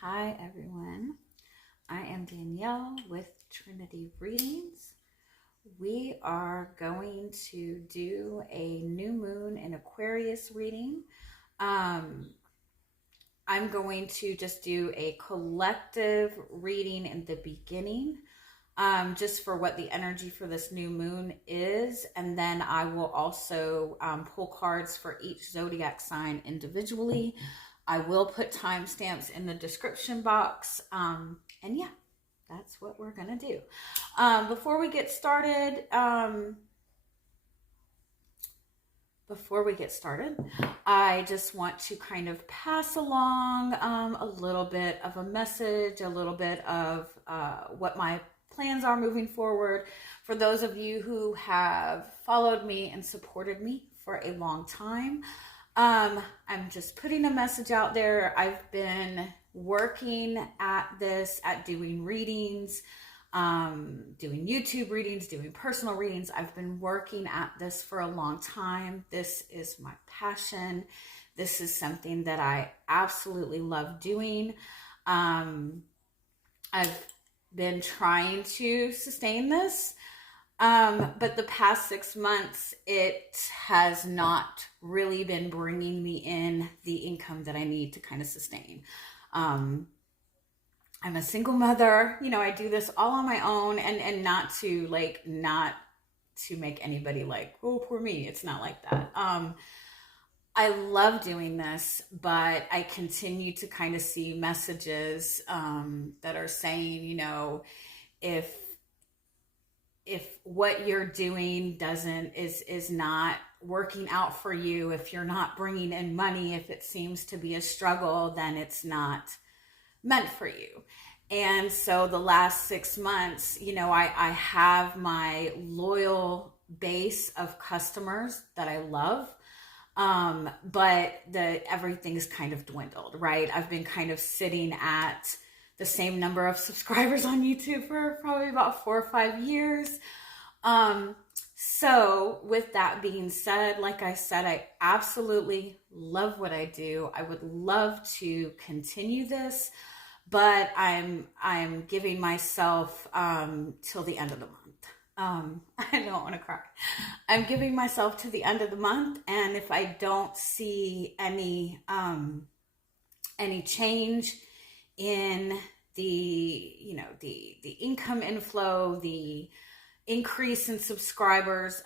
Hi everyone, I am Danielle with Trinity Readings. We are going to do a new moon in Aquarius reading. I'm going to just do a collective reading in the beginning, just for what the energy for this new moon is. And then I will also pull cards for each zodiac sign individually. I will put timestamps in the description box. And yeah, that's what we're going to do. Before we get started, I just want to kind of pass along a little bit of a message, a little bit of what my plans are moving forward. For those of you who have followed me and supported me for a long time, I'm just putting a message out there. I've been working at this, at doing readings, doing YouTube readings, doing personal readings. I've been working at this for a long time. This is my passion. This is something that I absolutely love doing. I've been trying to sustain this. But the past 6 months, it has not really been bringing me in the income that I need to kind of sustain. I'm a single mother, I do this all on my own, and not to make anybody like, oh, poor me. It's not like that. I love doing this, but I continue to kind of see messages, that are saying, if what you're doing is not working out for you, if you're not bringing in money, if it seems to be a struggle, then it's not meant for you. And so the last 6 months, I have my loyal base of customers that I love. But everything's kind of dwindled, right? I've been kind of sitting at the same number of subscribers on YouTube for probably about 4 or 5 years. So with that being said, like I said, I absolutely love what I do. I would love to continue this, but I'm giving myself till the end of the month. I don't want to cry. I'm giving myself to the end of the month, and if I don't see any change in the income inflow, the increase in subscribers,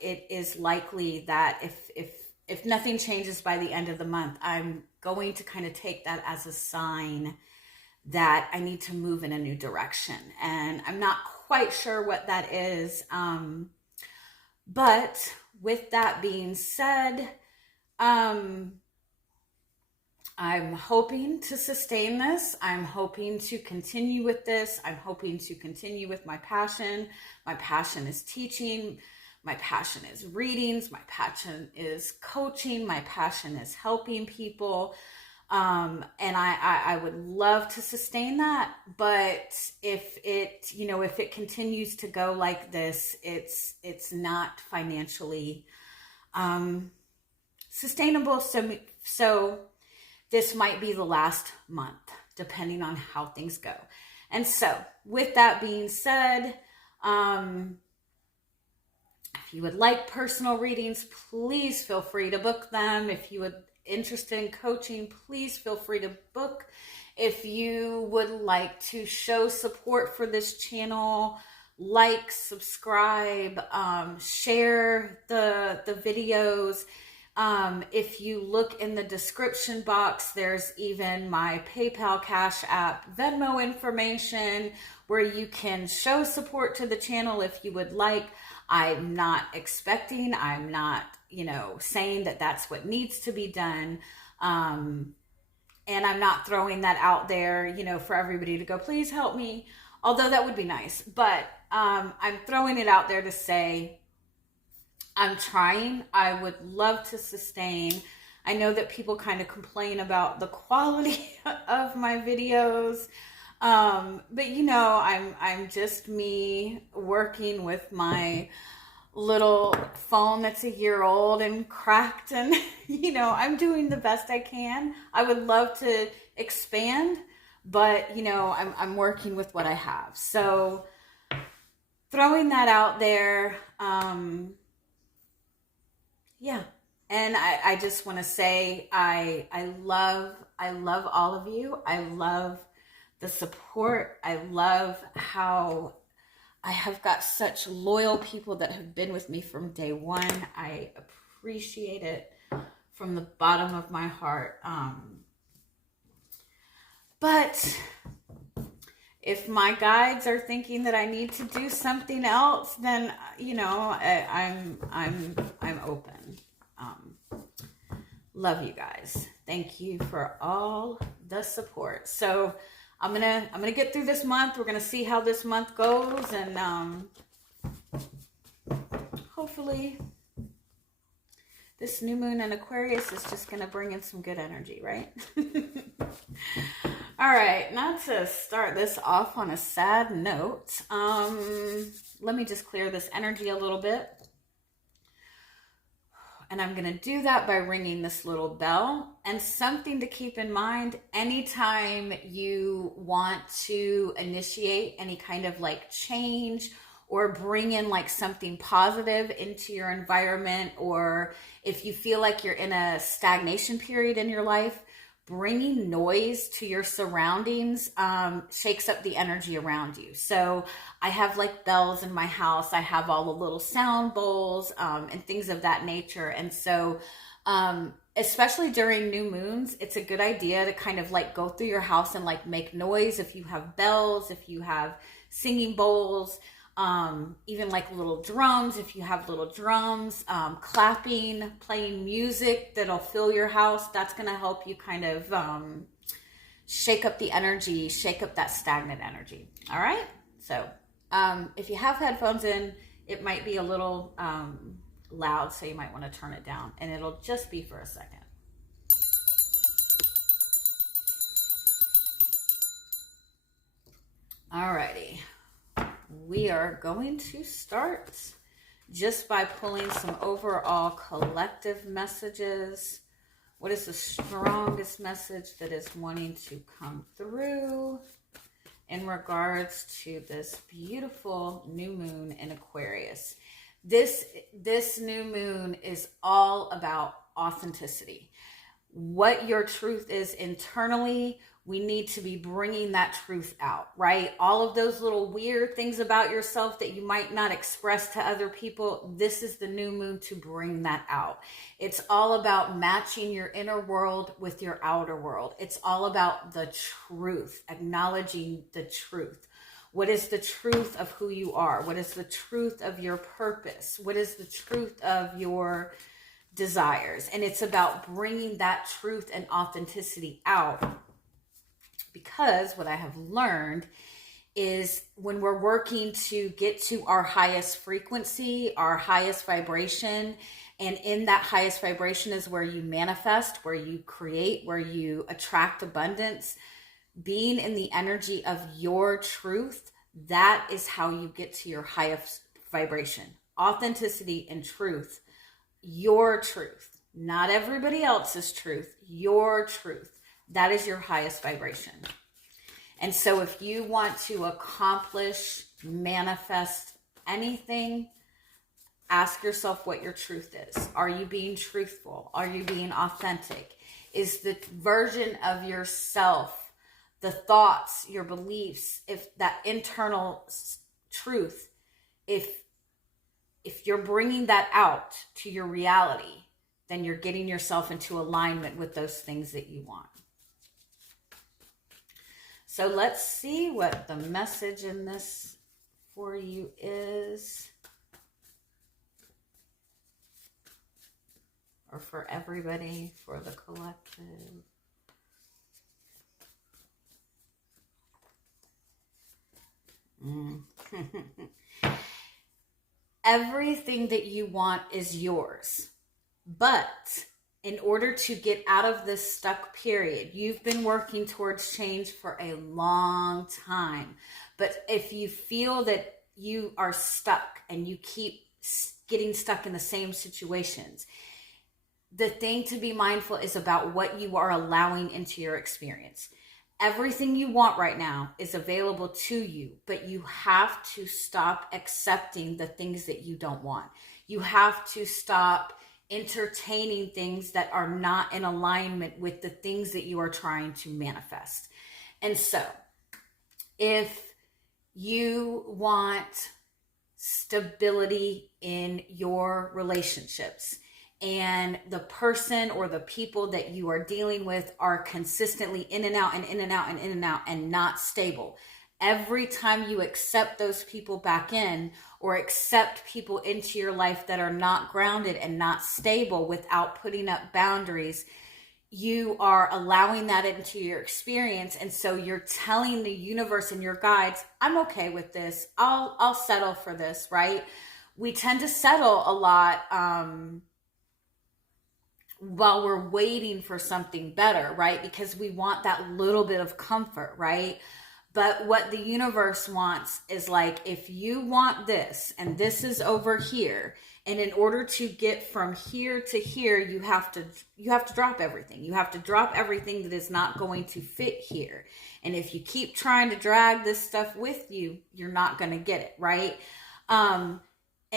it is likely that if nothing changes by the end of the month, I'm going to kind of take that as a sign that I need to move in a new direction. And I'm not quite sure what that is. But with that being said, I'm hoping to sustain this. I'm hoping to continue with this. I'm hoping to continue with my passion. My passion is teaching. My passion is readings. My passion is coaching. My passion is helping people. And I would love to sustain that. But if it continues to go like this, it's not financially sustainable. So this might be the last month, depending on how things go. And so with that being said, if you would like personal readings, please feel free to book them. If you would interested in coaching, please feel free to book. If you would like to show support for this channel, like, subscribe, share the videos. If you look in the description box, there's even my PayPal, Cashapp, Venmo information where you can show support to the channel if you would like. I'm not saying that that's what needs to be done. And I'm not throwing that out there, for everybody to go, please help me. Although that would be nice. But I'm throwing it out there to say, I'm trying. I would love to sustain. I know that people kind of complain about the quality of my videos. But I'm just me working with my little phone that's a year old and cracked, and I'm doing the best I can. I would love to expand, but you know, I'm working with what I have. So throwing that out there, yeah. And I just want to say I love all of you. I love the support. I love how I have got such loyal people that have been with me from day one. I appreciate it from the bottom of my heart. But if my guides are thinking that I need to do something else, then you know, I'm open. Love you guys. Thank you for all the support. So I'm gonna get through this month. We're gonna see how this month goes, and hopefully this new moon in Aquarius is just gonna bring in some good energy, right? All right, not to start this off on a sad note, let me just clear this energy a little bit. And I'm going to do that by ringing this little bell. And something to keep in mind, anytime you want to initiate any kind of like change or bring in like something positive into your environment, or if you feel like you're in a stagnation period in your life, bringing noise to your surroundings shakes up the energy around you. So I have like bells in my house. I have all the little sound bowls and things of that nature. And so especially during new moons, it's a good idea to kind of like go through your house and like make noise. If you have bells, if you have singing bowls, even like little drums, if you have little drums, clapping, playing music that'll fill your house, that's going to help you kind of shake up the energy, shake up that stagnant energy. All right. So if you have headphones in, it might be a little loud, so you might want to turn it down, and it'll just be for a second. All righty. We are going to start just by pulling some overall collective messages. What is the strongest message that is wanting to come through in regards to this beautiful new moon in Aquarius? This new moon is all about authenticity. What your truth is internally, we need to be bringing that truth out, right? All of those little weird things about yourself that you might not express to other people, this is the new moon to bring that out. It's all about matching your inner world with your outer world. It's all about the truth, acknowledging the truth. What is the truth of who you are? What is the truth of your purpose? What is the truth of your desires? And it's about bringing that truth and authenticity out. Because what I have learned is when we're working to get to our highest frequency, our highest vibration, and in that highest vibration is where you manifest, where you create, where you attract abundance. Being in the energy of your truth, that is how you get to your highest vibration. Authenticity and truth, your truth, not everybody else's truth, your truth. That is your highest vibration. And so if you want to accomplish, manifest anything, ask yourself what your truth is. Are you being truthful? Are you being authentic? Is the version of yourself, the thoughts, your beliefs, if that internal truth, if you're bringing that out to your reality, then you're getting yourself into alignment with those things that you want. So let's see what the message in this for you is. Or for everybody, for the collective. Everything that you want is yours. But in order to get out of this stuck period, you've been working towards change for a long time. But if you feel that you are stuck and you keep getting stuck in the same situations, the thing to be mindful is about what you are allowing into your experience. Everything you want right now is available to you, but you have to stop accepting the things that you don't want. You have to stop entertaining things that are not in alignment with the things that you are trying to manifest. And so, if you want stability in your relationships, and the person or the people that you are dealing with are consistently in and out and in and out and in and out and not stable. Every time you accept those people back in, or accept people into your life that are not grounded and not stable without putting up boundaries, you are allowing that into your experience. And so you're telling the universe and your guides, I'm okay with this. I'll settle for this, right? We tend to settle a lot, while we're waiting for something better, right? Because we want that little bit of comfort, right? But what the universe wants is like, if you want this and this is over here, and in order to get from here to here, you have to drop everything. You have to drop everything that is not going to fit here. And if you keep trying to drag this stuff with you, you're not going to get it, right? And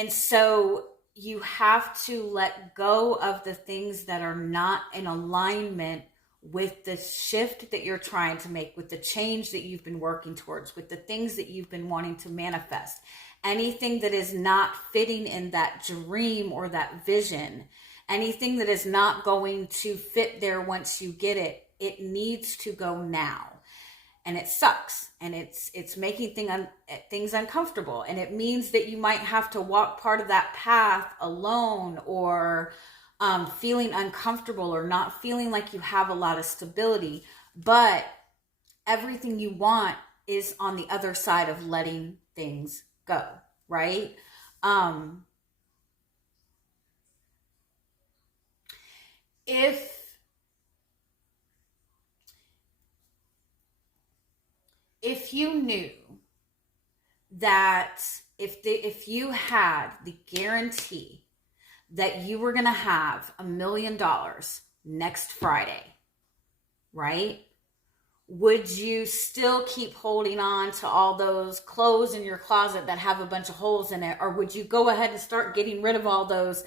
so you have to let go of the things that are not in alignment with the shift that you're trying to make, with the change that you've been working towards, with the things that you've been wanting to manifest. Anything that is not fitting in that dream or that vision, anything that is not going to fit there once you get it, it needs to go now. And it sucks, and it's making things uncomfortable, and it means that you might have to walk part of that path alone, or feeling uncomfortable, or not feeling like you have a lot of stability. But everything you want is on the other side of letting things go, right? If you knew that if you had the guarantee that you were going to have $1 million next Friday, right? Would you still keep holding on to all those clothes in your closet that have a bunch of holes in it? Or would you go ahead and start getting rid of all those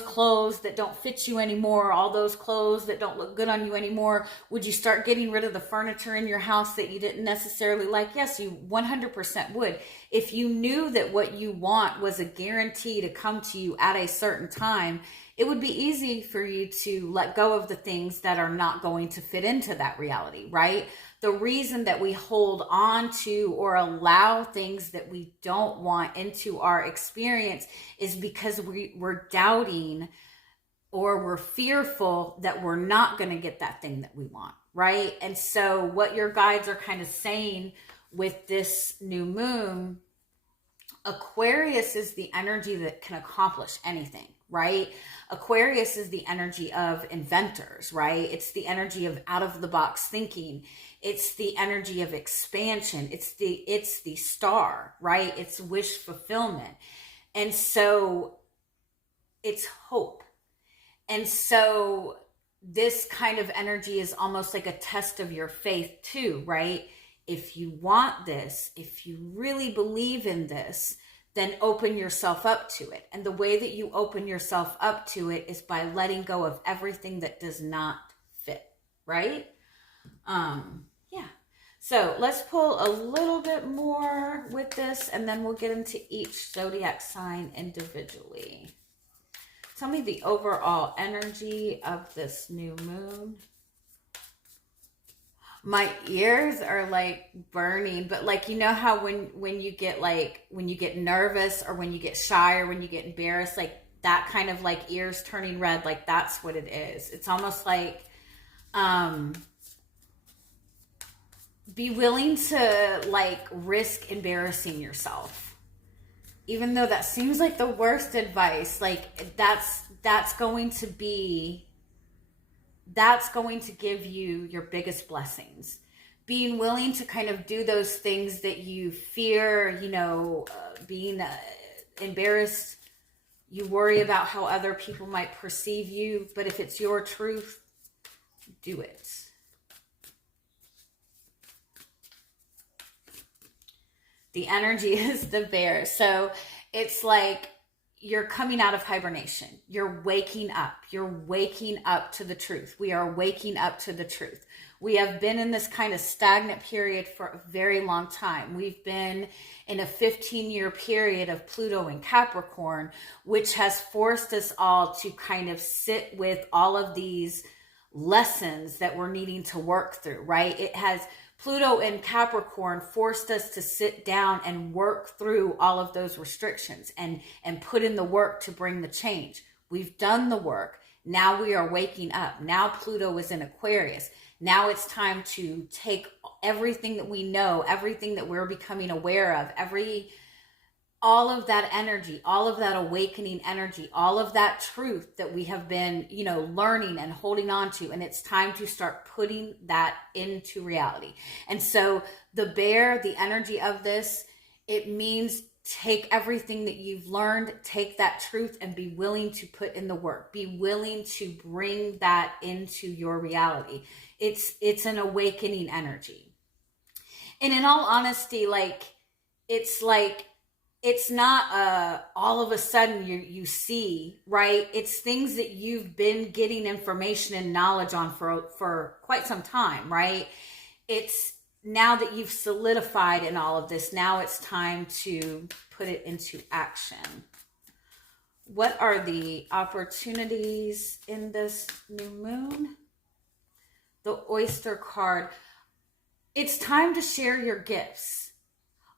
clothes that don't fit you anymore, all those clothes that don't look good on you anymore? Would you start getting rid of the furniture in your house that you didn't necessarily like? Yes, you 100% would. If you knew that what you want was a guarantee to come to you at a certain time, it would be easy for you to let go of the things that are not going to fit into that reality, right? The reason that we hold on to or allow things that we don't want into our experience is because we're doubting, or we're fearful that we're not going to get that thing that we want, right? And so what your guides are kind of saying with this new moon, Aquarius is the energy that can accomplish anything, right? Aquarius is the energy of inventors, right? It's the energy of out of the box thinking. It's the energy of expansion. It's the star, right? It's wish fulfillment. And so it's hope. And so this kind of energy is almost like a test of your faith too, right? If you want this, if you really believe in this, then open yourself up to it. And the way that you open yourself up to it is by letting go of everything that does not fit, right? Yeah. So let's pull a little bit more with this, and then we'll get into each zodiac sign individually. Tell me the overall energy of this new moon. My ears are like burning, but like, you know how when you get nervous, or when you get shy, or when you get embarrassed, like that kind of like ears turning red, like that's what it is. It's almost like, be willing to like risk embarrassing yourself. Even though that seems like the worst advice, like that's going to give you your biggest blessings. Being willing to kind of do those things that you fear, being embarrassed, you worry about how other people might perceive you, but if it's your truth, do it. The energy is the bear. So it's like you're coming out of hibernation. You're waking up. You're waking up to the truth. We are waking up to the truth. We have been in this kind of stagnant period for a very long time. We've been in a 15-year period of Pluto in Capricorn, which has forced us all to kind of sit with all of these lessons that we're needing to work through, right? It has Pluto in Capricorn forced us to sit down and work through all of those restrictions and put in the work to bring the change. We've done the work. Now we are waking up. Now Pluto is in Aquarius. Now it's time to take everything that we know, everything that we're becoming aware of, all of that energy, all of that awakening energy, all of that truth that we have been, learning and holding on to. And it's time to start putting that into reality. And so the bear, the energy of this, it means take everything that you've learned, take that truth and be willing to put in the work. Be willing to bring that into your reality. It's an awakening energy. And in all honesty, it's not all of a sudden you see, right? It's things that you've been getting information and knowledge on for quite some time, right? It's now that you've solidified in all of this, now it's time to put it into action. What are the opportunities in this new moon? The Oyster card. It's time to share your gifts.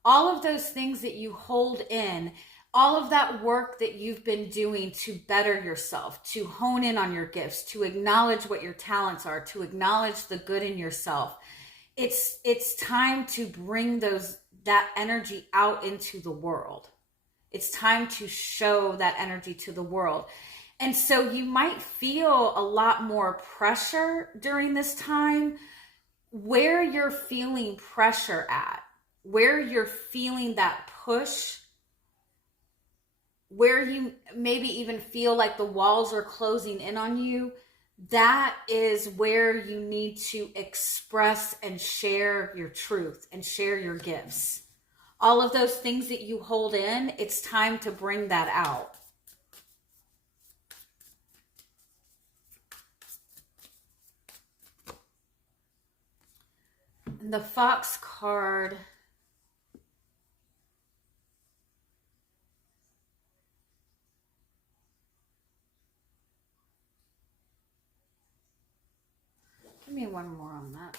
All of those things that you hold in, all of that work that you've been doing to better yourself, to hone in on your gifts, to acknowledge what your talents are, to acknowledge the good in yourself. It's time to bring that energy out into the world. It's time to show that energy to the world. And so you might feel a lot more pressure during this time. Where you're feeling pressure at, where you're feeling that push, where you maybe even feel like the walls are closing in on you, that is where you need to express and share your truth and share your gifts. All of those things that you hold in, it's time to bring that out. And the Fox card. Give me one more on that.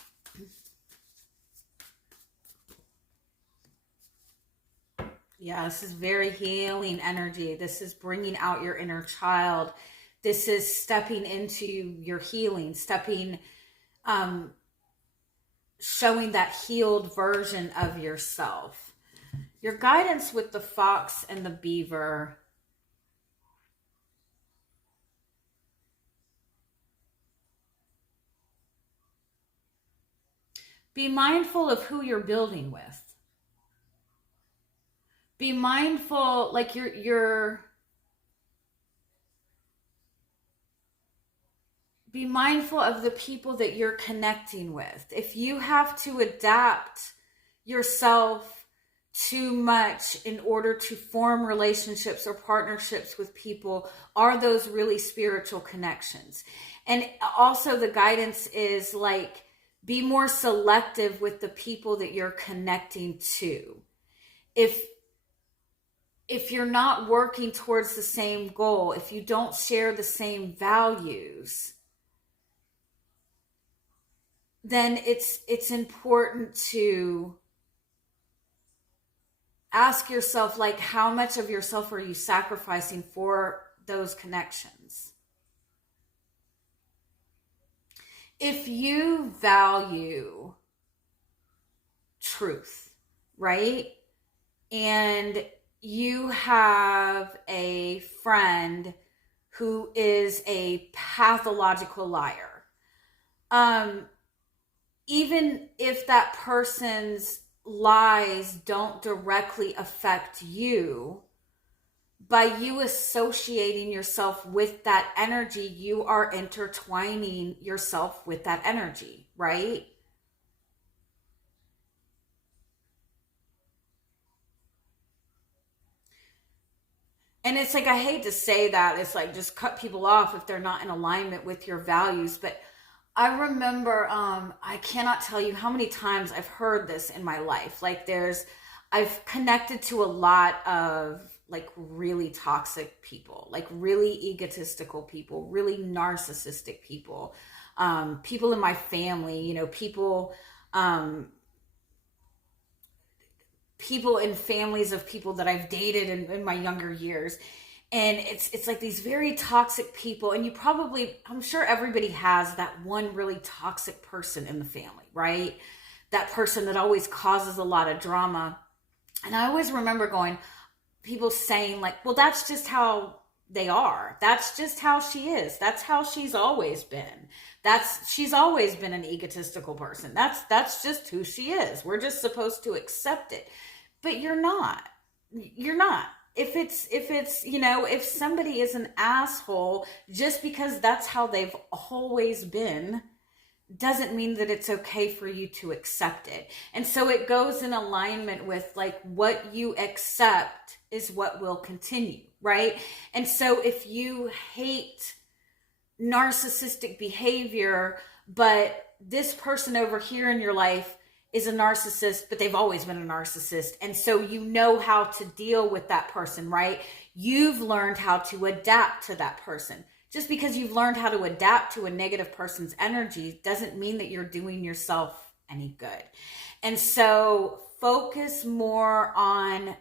Yeah, this is very healing energy. This is bringing out your inner child. This is stepping into your healing, showing that healed version of yourself. Your guidance with the fox and the beaver. Be mindful of who you're building with. Be mindful, like be mindful of the people that you're connecting with. If you have to adapt yourself too much in order to form relationships or partnerships with people, are those really spiritual connections? And also the guidance is be more selective with the people that you're connecting to. If you're not working towards the same goal, if you don't share the same values, then it's important to ask yourself, how much of yourself are you sacrificing for those connections? If you value truth, right? And you have a friend who is a pathological liar. Even if that person's lies don't directly affect you, by you associating yourself with that energy, you are intertwining yourself with that energy, right? And it's like, I hate to say that, it's like just cut people off if they're not in alignment with your values. But I remember, I cannot tell you how many times I've heard this in my life. Like I've connected to a lot of like really toxic people, like really egotistical people, really narcissistic people, people in my family, you know, people in families of people that I've dated in my younger years. And it's like these very toxic people. And I'm sure everybody has that one really toxic person in the family, right? That person that always causes a lot of drama. And I always remember people saying like, well, that's just how they are. That's just how she is. That's how she's always been. She's always been an egotistical person. That's just who she is. We're just supposed to accept it. But you're not. If it's, you know, if somebody is an asshole just because that's how they've always been, doesn't mean that it's okay for you to accept it. And so it goes in alignment with like what you accept is what will continue, right? And so if you hate narcissistic behavior, but this person over here in your life is a narcissist, but they've always been a narcissist. And so you know how to deal with that person, right? You've learned how to adapt to that person. Just because you've learned how to adapt to a negative person's energy doesn't mean that you're doing yourself any good. And so focus more on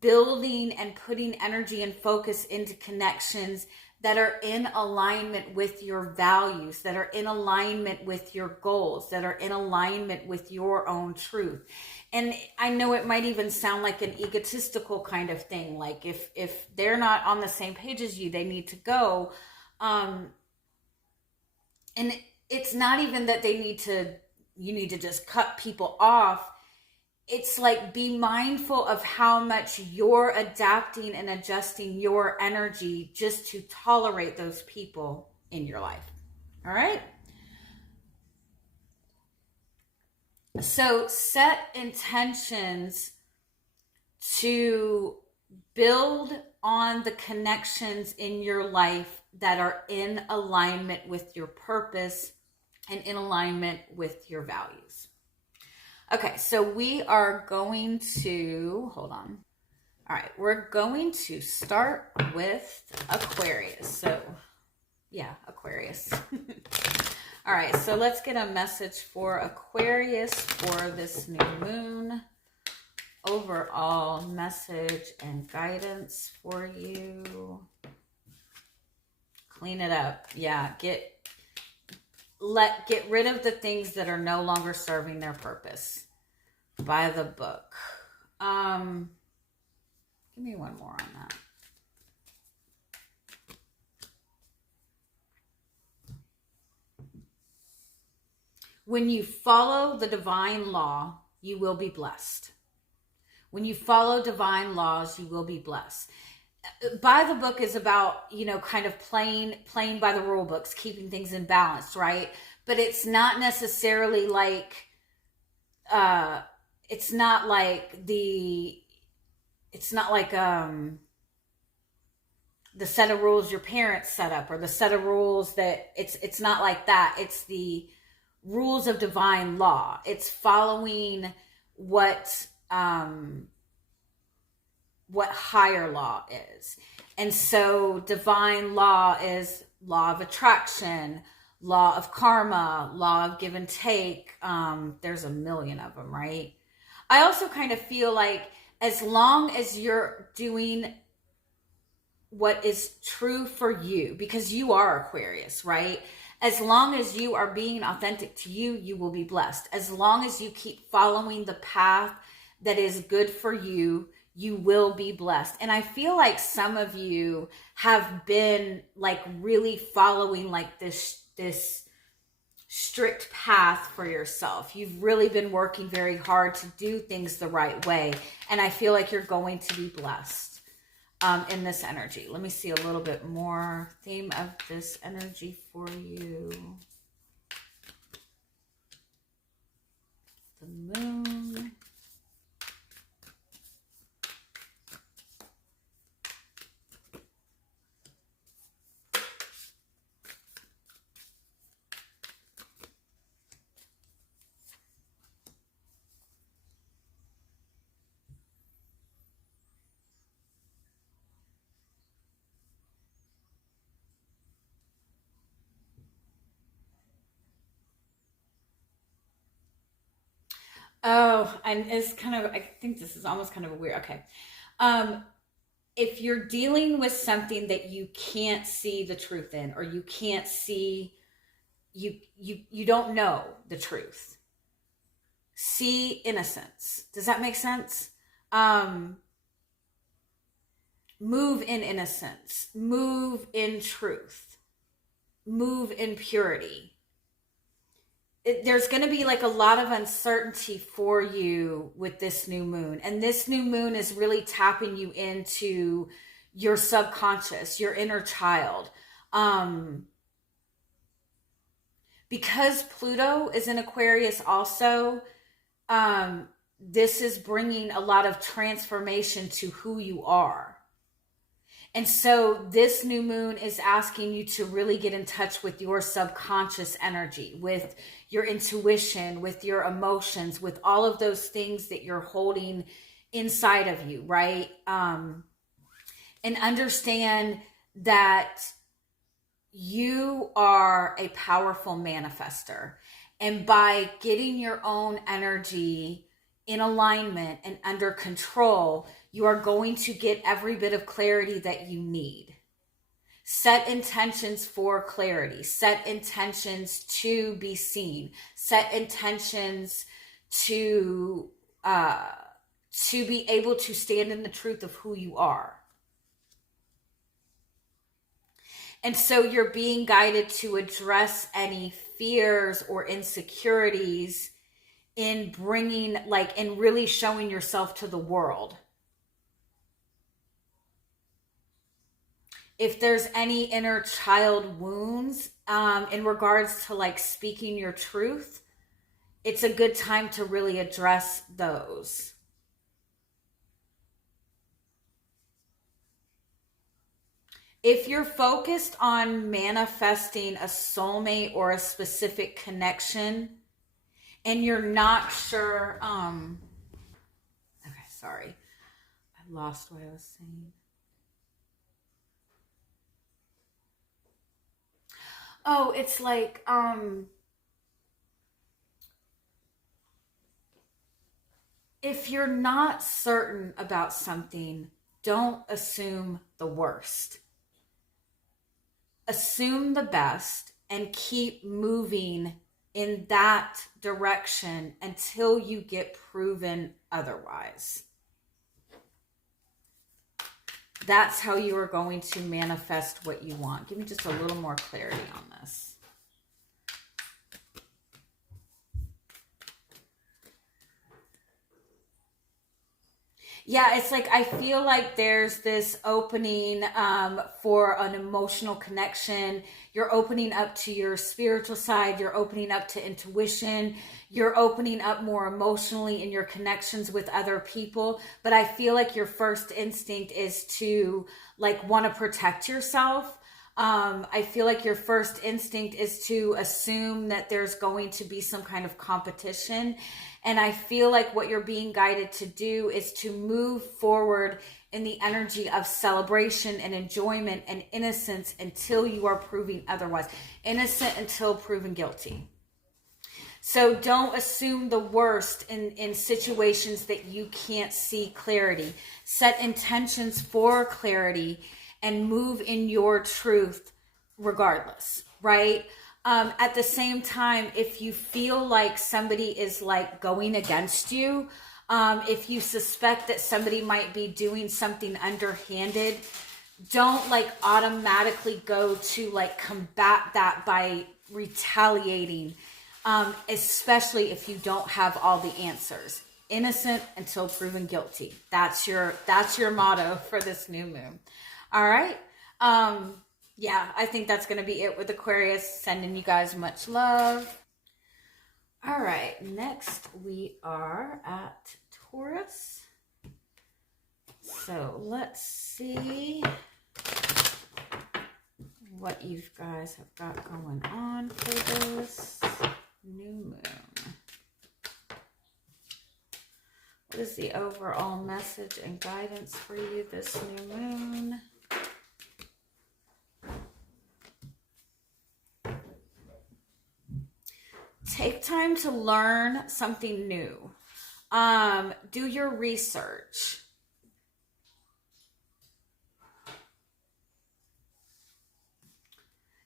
building and putting energy and focus into connections that are in alignment with your values, that are in alignment with your goals, that are in alignment with your own truth. And I know it might even sound like an egotistical kind of thing. Like if they're not on the same page as you, they need to go. And it's not even that you need to just cut people off. It's like, be mindful of how much you're adapting and adjusting your energy just to tolerate those people in your life. All right. So set intentions to build on the connections in your life that are in alignment with your purpose and in alignment with your values. Okay, so we are going to, hold on. All right, we're going to start with Aquarius. So, yeah, Aquarius. All right, so let's get a message for Aquarius for this new moon. Overall message and guidance for you. Clean it up. Yeah, get rid of the things that are no longer serving their purpose. By the book. Give me one more on that. When you follow the divine law, you will be blessed. When you follow divine laws, you will be blessed. By the book is about, you know, kind of playing by the rule books, keeping things in balance, right? But it's not necessarily like, it's not like the set of rules your parents set up, or the set of rules that it's not like that. It's the rules of divine law. It's following what higher law is. And so divine law is law of attraction, law of karma, law of give and take. There's a million of them, right? I also kind of feel like as long as you're doing what is true for you, because you are Aquarius, right? As long as you are being authentic to you, you will be blessed. As long as you keep following the path that is good for you, you will be blessed. And I feel like some of you have been like really following like this strict path for yourself. You've really been working very hard to do things the right way. And I feel like you're going to be blessed in this energy. Let me see a little bit more theme of this energy for you. The moon. Oh, and it's kind of, I think this is almost kind of a weird, okay. Um, if you're dealing with something that you can't see the truth in, or you can't see, you don't know the truth, see innocence. Does that make sense? Um, Move in innocence, move in truth, move in purity. There's going to be like a lot of uncertainty for you with this new moon. And this new moon is really tapping you into your subconscious, your inner child. Because Pluto is in Aquarius also, this is bringing a lot of transformation to who you are. And so this new moon is asking you to really get in touch with your subconscious energy, with your intuition, with your emotions, with all of those things that you're holding inside of you, right? And understand that you are a powerful manifester. And by getting your own energy in alignment and under control, you are going to get every bit of clarity that you need. Set intentions for clarity. Set intentions to be seen. Set intentions to be able to stand in the truth of who you are. And so you're being guided to address any fears or insecurities in bringing, like, in really showing yourself to the world. If there's any inner child wounds in regards to like speaking your truth, it's a good time to really address those. If you're focused on manifesting a soulmate or a specific connection and you're not sure, okay, sorry. I lost what I was saying. Oh, it's like, if you're not certain about something, don't assume the worst. Assume the best and keep moving in that direction until you get proven otherwise. That's how you are going to manifest what you want. Give me just a little more clarity on this. Yeah, it's like I feel like there's this opening for an emotional connection. You're opening up to your spiritual side. You're opening up to intuition. You're opening up more emotionally in your connections with other people. But I feel like your first instinct is to like want to protect yourself. I feel like your first instinct is to assume that there's going to be some kind of competition. And I feel like what you're being guided to do is to move forward in the energy of celebration and enjoyment and innocence until you are proving otherwise. Innocent until proven guilty. So don't assume the worst in situations that you can't see clarity. Set intentions for clarity and move in your truth regardless, right? At the same time, if you feel like somebody is like going against you, if you suspect that somebody might be doing something underhanded, don't like automatically go to like combat that by retaliating, especially if you don't have all the answers. Innocent until proven guilty. That's your motto for this new moon. All right. Yeah, I think that's going to be it with Aquarius. Sending you guys much love. All right, next we are at Taurus. So let's see what you guys have got going on for this new moon. What is the overall message and guidance for you this new moon? Take time to learn something new. Do your research.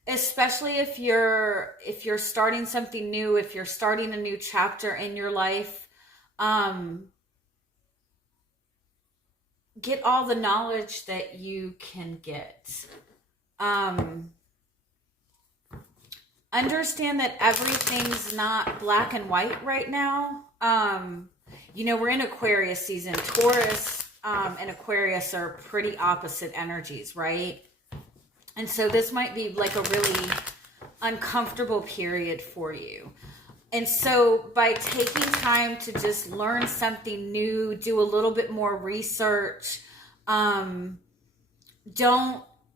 Especially if you're starting something new, if you're starting a new chapter in your life, get all the knowledge that you can get. Understand that everything's not black and white right now. We're in Aquarius season. Taurus and Aquarius are pretty opposite energies, right? And so this might be like a really uncomfortable period for you. And so by taking time to just learn something new, do a little bit more research, don't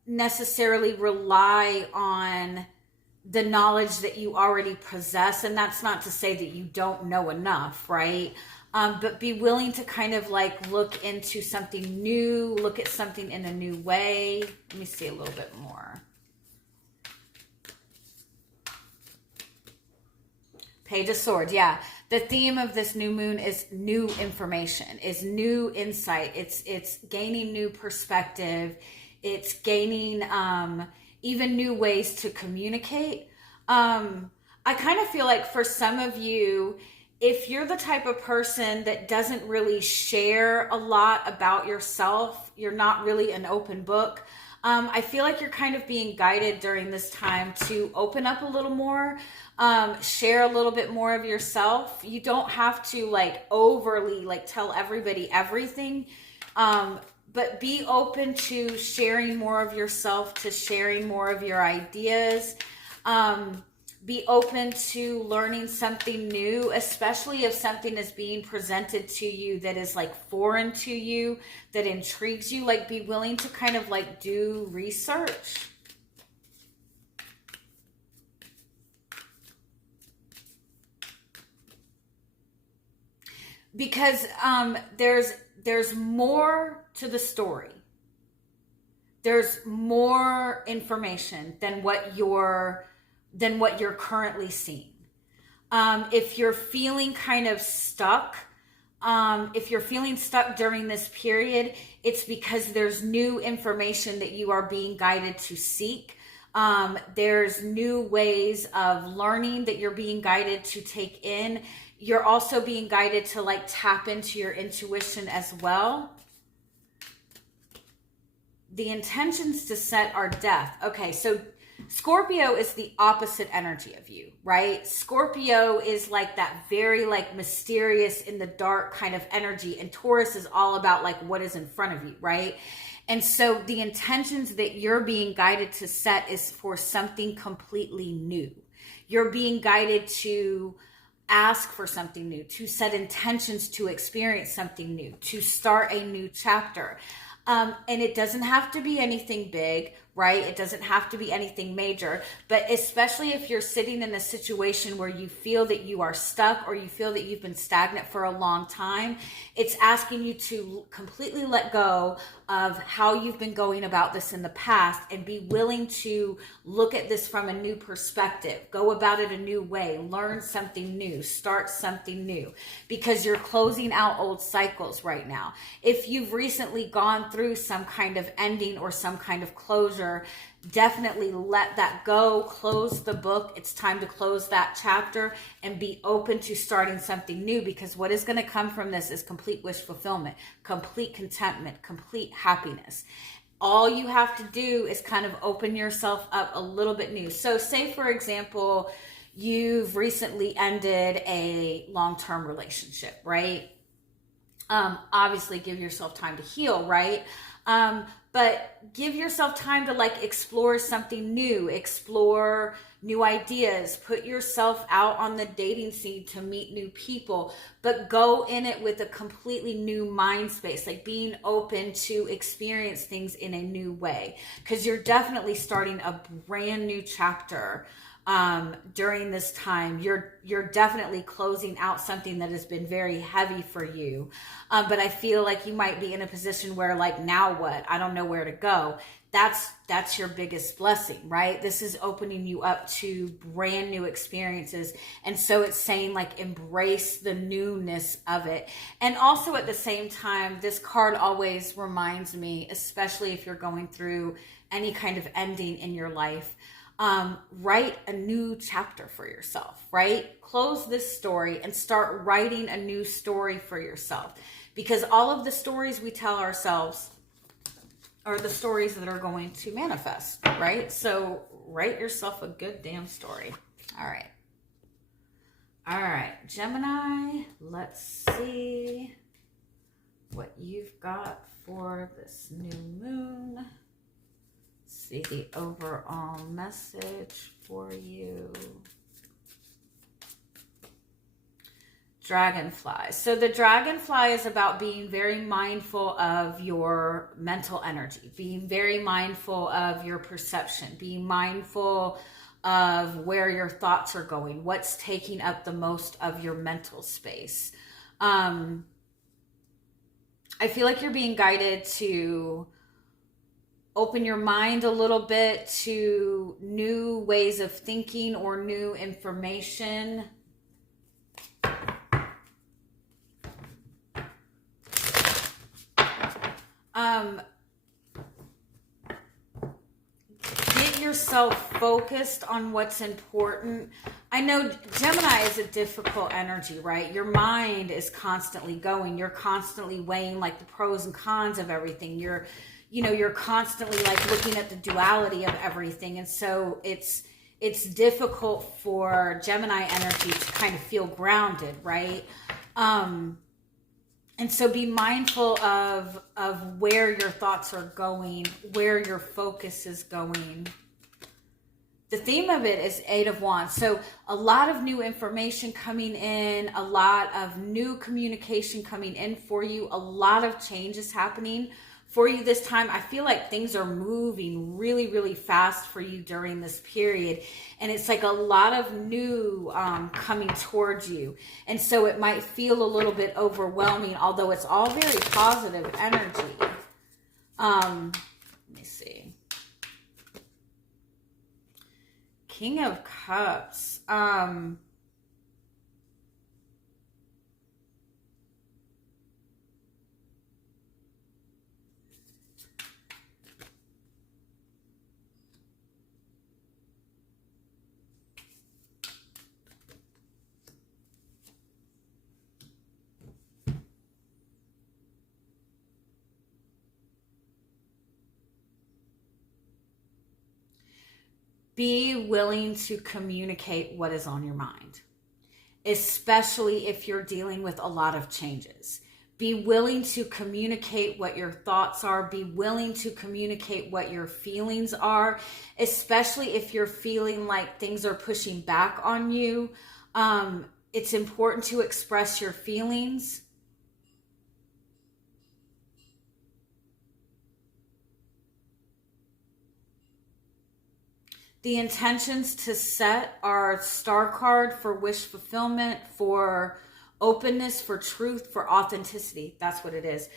necessarily rely on the knowledge that you already possess. And that's not to say that you don't know enough, right? But be willing to kind of like look into something new, look at something in a new way. Let me see a little bit more. Page of Swords, yeah. The theme of this new moon is new information, is new insight. It's gaining new perspective. It's gaining even new ways to communicate. I kind of feel like for some of you, if you're the type of person that doesn't really share a lot about yourself, you're not really an open book. I feel like you're kind of being guided during this time to open up a little more, share a little bit more of yourself. You don't have to like overly like tell everybody everything, but be open to sharing more of yourself, to sharing more of your ideas. Be open to learning something new, especially if something is being presented to you that is like foreign to you, that intrigues you. Like be willing to kind of like do research. Because there's more to the story. There's more information than what you're currently seeing. If you're feeling kind of stuck, if you're feeling stuck during this period, it's because there's new information that you are being guided to seek. There's new ways of learning that you're being guided to take in. You're also being guided to like tap into your intuition as well. The intentions to set are death. Okay, so Scorpio is the opposite energy of you, right? Scorpio is like that very like mysterious in the dark kind of energy, and Taurus is all about like what is in front of you, right? And so the intentions that you're being guided to set is for something completely new. You're being guided to ask for something new, to set intentions to experience something new, to start a new chapter. And it doesn't have to be anything big, right? It doesn't have to be anything major, but especially if you're sitting in a situation where you feel that you are stuck or you feel that you've been stagnant for a long time, it's asking you to completely let go of how you've been going about this in the past and be willing to look at this from a new perspective, go about it a new way, learn something new, start something new, because you're closing out old cycles right now. If you've recently gone through some kind of ending or some kind of closure, definitely let that go, close the book. It's time to close that chapter and be open to starting something new, because what is going to come from this is complete wish fulfillment, complete contentment, complete happiness. All you have to do is kind of open yourself up a little bit new. So say, for example, you've recently ended a long-term relationship, right? Obviously give yourself time to heal, right? But give yourself time to like explore something new, explore new ideas, put yourself out on the dating scene to meet new people, but go in it with a completely new mind space, like being open to experience things in a new way, because you're definitely starting a brand new chapter during this time. You're definitely closing out something that has been very heavy for you. But I feel like you might be in a position where, like, now what? I don't know where to go. That's your biggest blessing, right? This is opening you up to brand new experiences. And so it's saying, like, embrace the newness of it. And also at the same time, this card always reminds me, especially if you're going through any kind of ending in your life, write a new chapter for yourself, right? Close this story and start writing a new story for yourself, because all of the stories we tell ourselves are the stories that are going to manifest, right? So write yourself a good damn story. All right, Gemini, let's see what you've got for this new moon. See the overall message for you. Dragonfly. So the dragonfly is about being very mindful of your mental energy, being very mindful of your perception, being mindful of where your thoughts are going, what's taking up the most of your mental space. I feel like you're being guided to open your mind a little bit to new ways of thinking or new information. Get yourself focused on what's important. I know Gemini is a difficult energy, right? Your mind is constantly going. You're constantly weighing, like, the pros and cons of everything. You're constantly, like, looking at the duality of everything. And so it's difficult for Gemini energy to kind of feel grounded, right? And so be mindful of where your thoughts are going, where your focus is going. The theme of it is Eight of Wands. So a lot of new information coming in, a lot of new communication coming in for you, a lot of changes happening for you this time. I feel like things are moving really, really fast for you during this period. And it's like a lot of new coming towards you. And so it might feel a little bit overwhelming, although it's all very positive energy. Let me see. King of Cups. Be willing to communicate what is on your mind, especially if you're dealing with a lot of changes. Be willing to communicate what your thoughts are. Be willing to communicate what your feelings are, especially if you're feeling like things are pushing back on you. It's important to express your feelings. The intentions to set are Star card for wish fulfillment, for openness, for truth, for authenticity. That's what it is.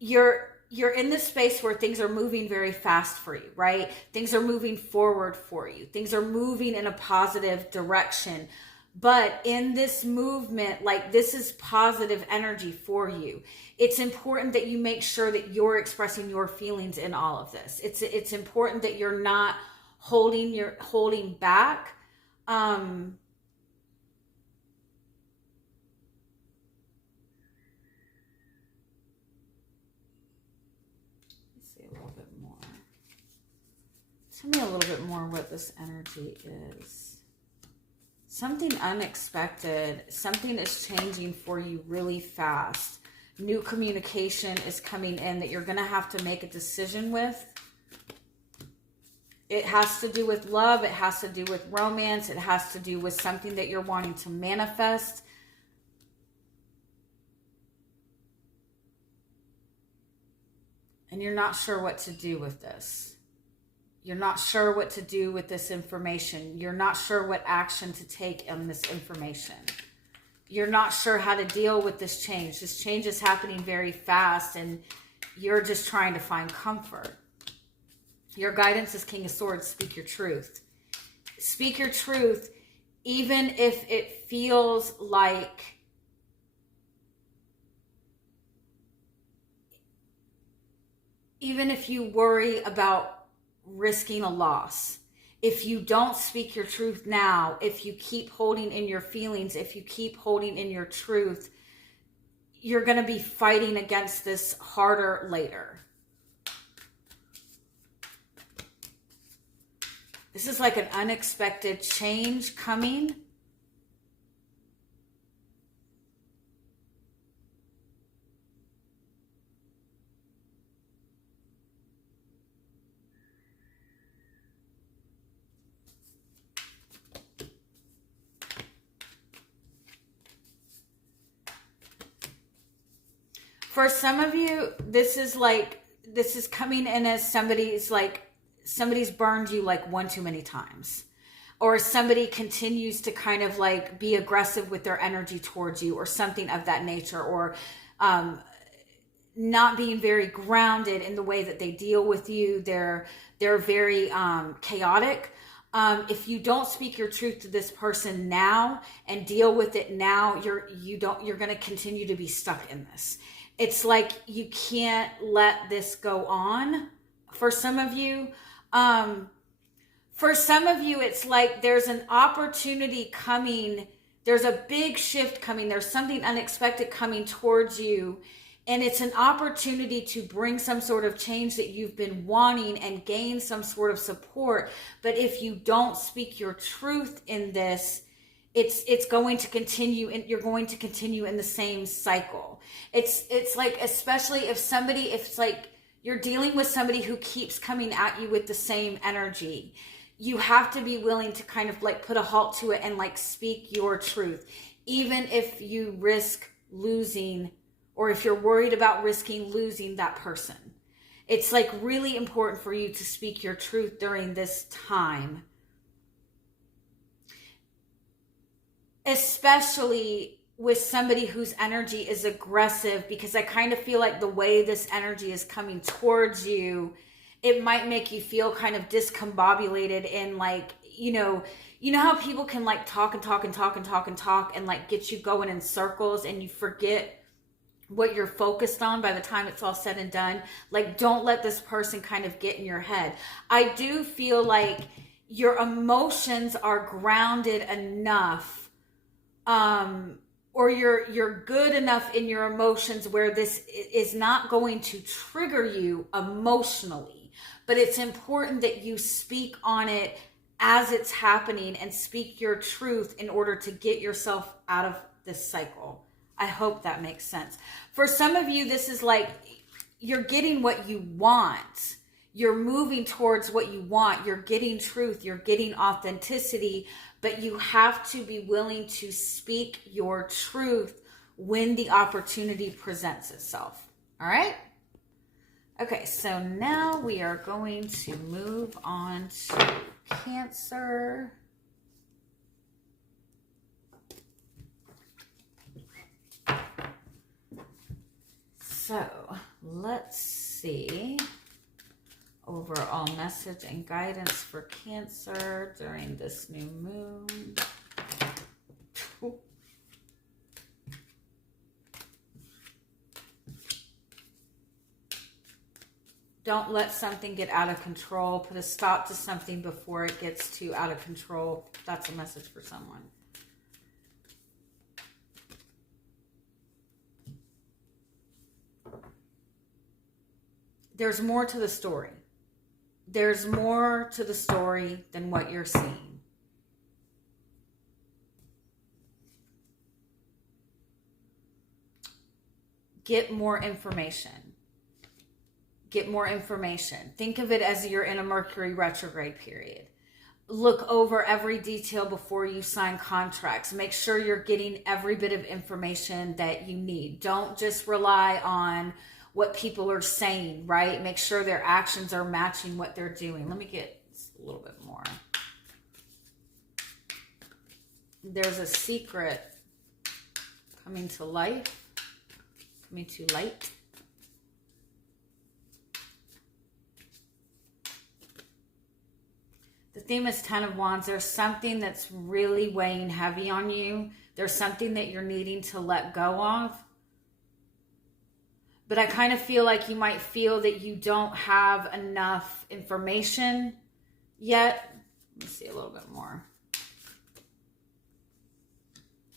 You're in this space where things are moving very fast for you, right? Things are moving forward for you. Things are moving in a positive direction. But in this movement, like, this is positive energy for you. It's important that you make sure that you're expressing your feelings in all of this. It's important that you're not holding back. Let's see a little bit more. Tell me a little bit more what this energy is. Something unexpected. Something is changing for you really fast. New communication is coming in that you're going to have to make a decision with. It has to do with love. It has to do with romance. It has to do with something that you're wanting to manifest. And you're not sure what to do with this. You're not sure what to do with this information. You're not sure what action to take on this information. You're not sure how to deal with this change. This change is happening very fast and you're just trying to find comfort. Your guidance is King of Swords. Speak your truth. Speak your truth, even if it feels like even if you worry about risking a loss. If you don't speak your truth now, if you keep holding in your feelings, if you keep holding in your truth, you're going to be fighting against this harder later. This is like an unexpected change coming. For some of you, this is coming in as somebody's burned you like one too many times. Or somebody continues to kind of like be aggressive with their energy towards you or something of that nature. Or not being very grounded in the way that they deal with you. They're very chaotic. If you don't speak your truth to this person now and deal with it now, you're going to continue to be stuck in this. It's like you can't let this go on. For some of you, it's like there's an opportunity coming. There's a big shift coming. There's something unexpected coming towards you. And it's an opportunity to bring some sort of change that you've been wanting and gain some sort of support. But if you don't speak your truth in this, it's going to continue, and you're going to continue in the same cycle. It's like, especially if it's like you're dealing with somebody who keeps coming at you with the same energy. You have to be willing to kind of like put a halt to it and like speak your truth. Even if you risk losing, or if you're worried about risking losing that person. It's like really important for you to speak your truth during this time. Especially with somebody whose energy is aggressive, because I kind of feel like the way this energy is coming towards you, it might make you feel kind of discombobulated and like, you know how people can like talk and talk and talk and talk and talk and like get you going in circles and you forget what you're focused on by the time it's all said and done. Like, don't let this person kind of get in your head. I do feel like your emotions are grounded enough, or you're good enough in your emotions where this is not going to trigger you emotionally. But it's important that you speak on it as it's happening and speak your truth in order to get yourself out of this cycle. I hope that makes sense. For some of you, this is like you're getting what you want. You're moving towards what you want. You're getting truth. You're getting authenticity. But you have to be willing to speak your truth when the opportunity presents itself. All right? Okay, so now we are going to move on to Cancer. So let's see. Overall message and guidance for Cancer during this new moon. Don't let something get out of control. Put a stop to something before it gets too out of control. That's a message for someone. There's more to the story. There's more to the story than what you're seeing. Get more information. Get more information. Think of it as you're in a Mercury retrograde period. Look over every detail before you sign contracts. Make sure you're getting every bit of information that you need. Don't just rely on what people are saying, right? Make sure their actions are matching what they're doing. Let me get a little bit more. There's a secret coming to life, coming to light. The theme is Ten of Wands. There's something that's really weighing heavy on you. There's something that you're needing to let go of. But I kind of feel like you might feel that you don't have enough information yet. Let me see a little bit more.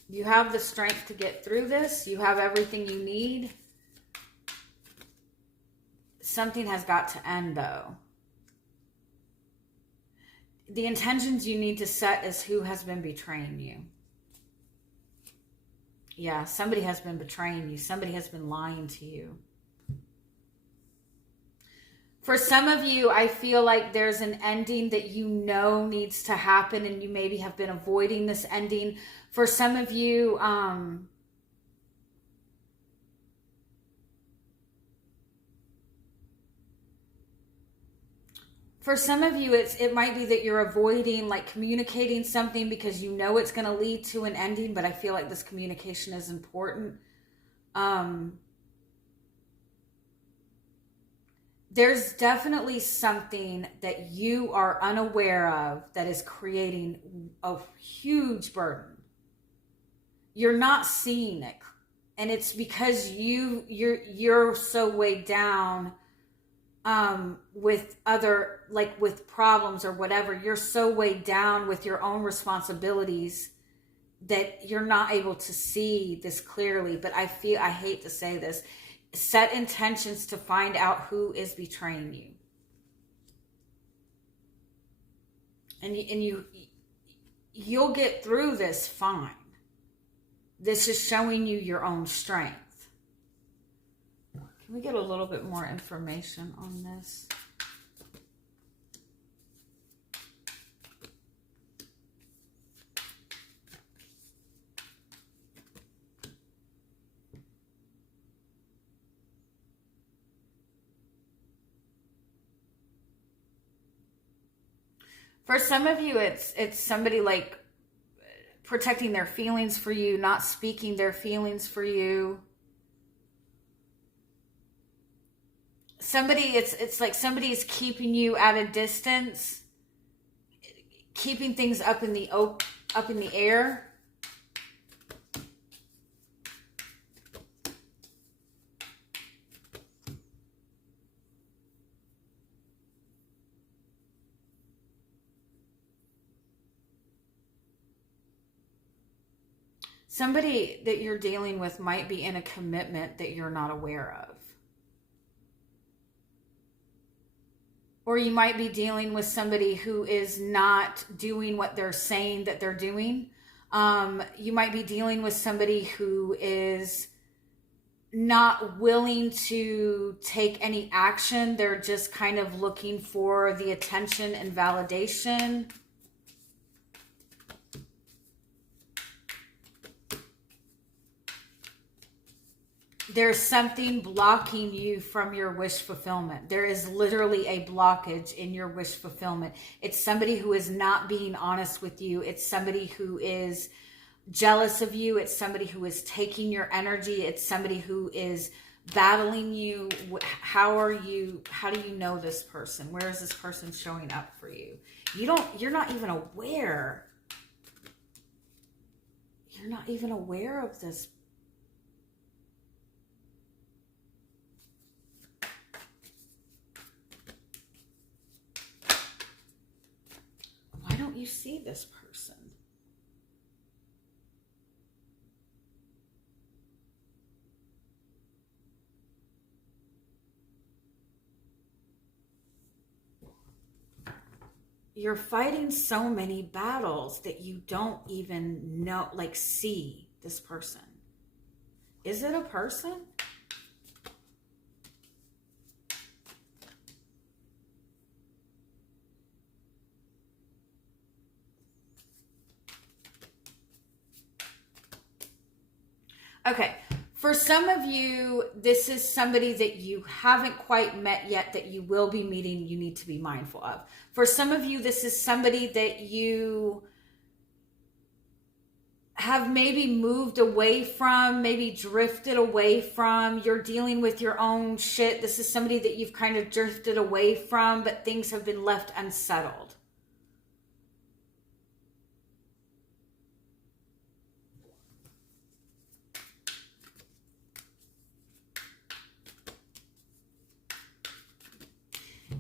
You have the strength to get through this. You have everything you need. Something has got to end, though. The intentions you need to set is who has been betraying you. Yeah, somebody has been betraying you. Somebody has been lying to you. For some of you, I feel like there's an ending that you know needs to happen, and you maybe have been avoiding this ending. For some of you, it might be that you're avoiding like communicating something because you know it's going to lead to an ending, but I feel like this communication is important. There's definitely something that you are unaware of that is creating a huge burden. You're not seeing it, and it's because you're so weighed down with other, like with problems or whatever. You're so weighed down with your own responsibilities that you're not able to see this clearly. But I hate to say this, set intentions to find out who is betraying you. And you'll get through this fine. This is showing you your own strength. Can we get a little bit more information on this? For some of you, it's somebody like protecting their feelings for you, not speaking their feelings for you. It's like somebody's keeping you at a distance, keeping things up in the air. Somebody that you're dealing with might be in a commitment that you're not aware of. Or you might be dealing with somebody who is not doing what they're saying that they're doing. You might be dealing with somebody who is not willing to take any action. They're just kind of looking for the attention and validation. There's something blocking you from your wish fulfillment. There is literally a blockage in your wish fulfillment. It's somebody who is not being honest with you. It's somebody who is jealous of you. It's somebody who is taking your energy. It's somebody who is battling you. How do you know this person? Where is this person showing up for you? You're not even aware. You're not even aware of this. Why don't you see this person? You're fighting so many battles that you don't even know, like, see this person. Is it a person? Okay, For some of you, this is somebody that you haven't quite met yet that you will be meeting, you need to be mindful of. For some of you, this is somebody that you have maybe moved away from, maybe drifted away from. You're dealing with your own shit. This is somebody that you've kind of drifted away from, but things have been left unsettled.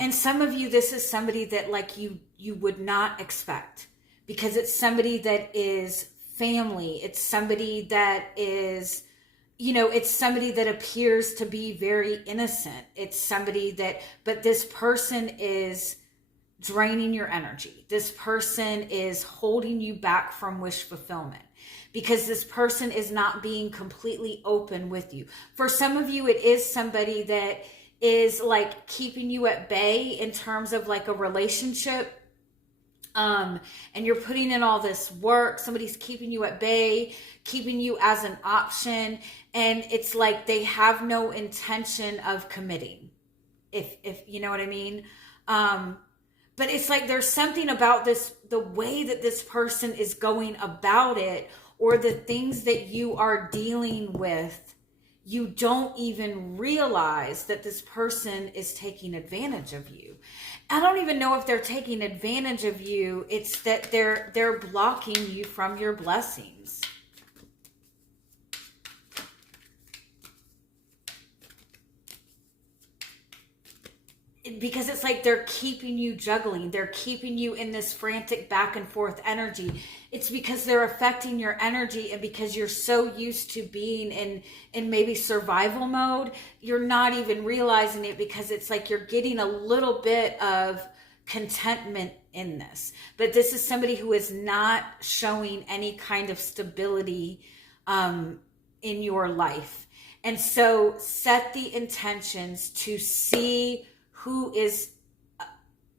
And some of you, this is somebody that like you would not expect, because it's somebody that is family. It's somebody that is, you know, it's somebody that appears to be very innocent. It's somebody that, but this person is draining your energy. This person is holding you back from wish fulfillment, because this person is not being completely open with you. For some of you, it is somebody that is like keeping you at bay in terms of like a relationship. And you're putting in all this work. Somebody's keeping you at bay, keeping you as an option. And it's like they have no intention of committing, if you know what I mean. But it's like there's something about this, the way that this person is going about it, or the things that you are dealing with, you don't even realize that this person is taking advantage of you. I don't even know if they're taking advantage of you. It's that they're blocking you from your blessings. Because it's like they're keeping you juggling. They're keeping you in this frantic back and forth energy. It's because they're affecting your energy, and because you're so used to being in maybe survival mode, you're not even realizing it, because it's like you're getting a little bit of contentment in this. But this is somebody who is not showing any kind of stability in your life. And so set the intentions to see who is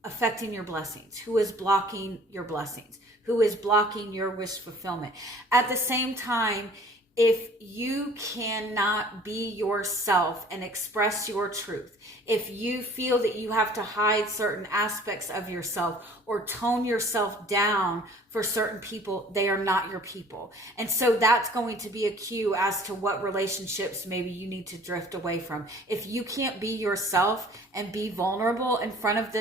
affecting your blessings, who is blocking your blessings, who is blocking your wish fulfillment. At the same time, if you cannot be yourself and express your truth, if you feel that you have to hide certain aspects of yourself or tone yourself down for certain people, they are not your people. And so that's going to be a cue as to what relationships maybe you need to drift away from. If you can't be yourself and be vulnerable in front of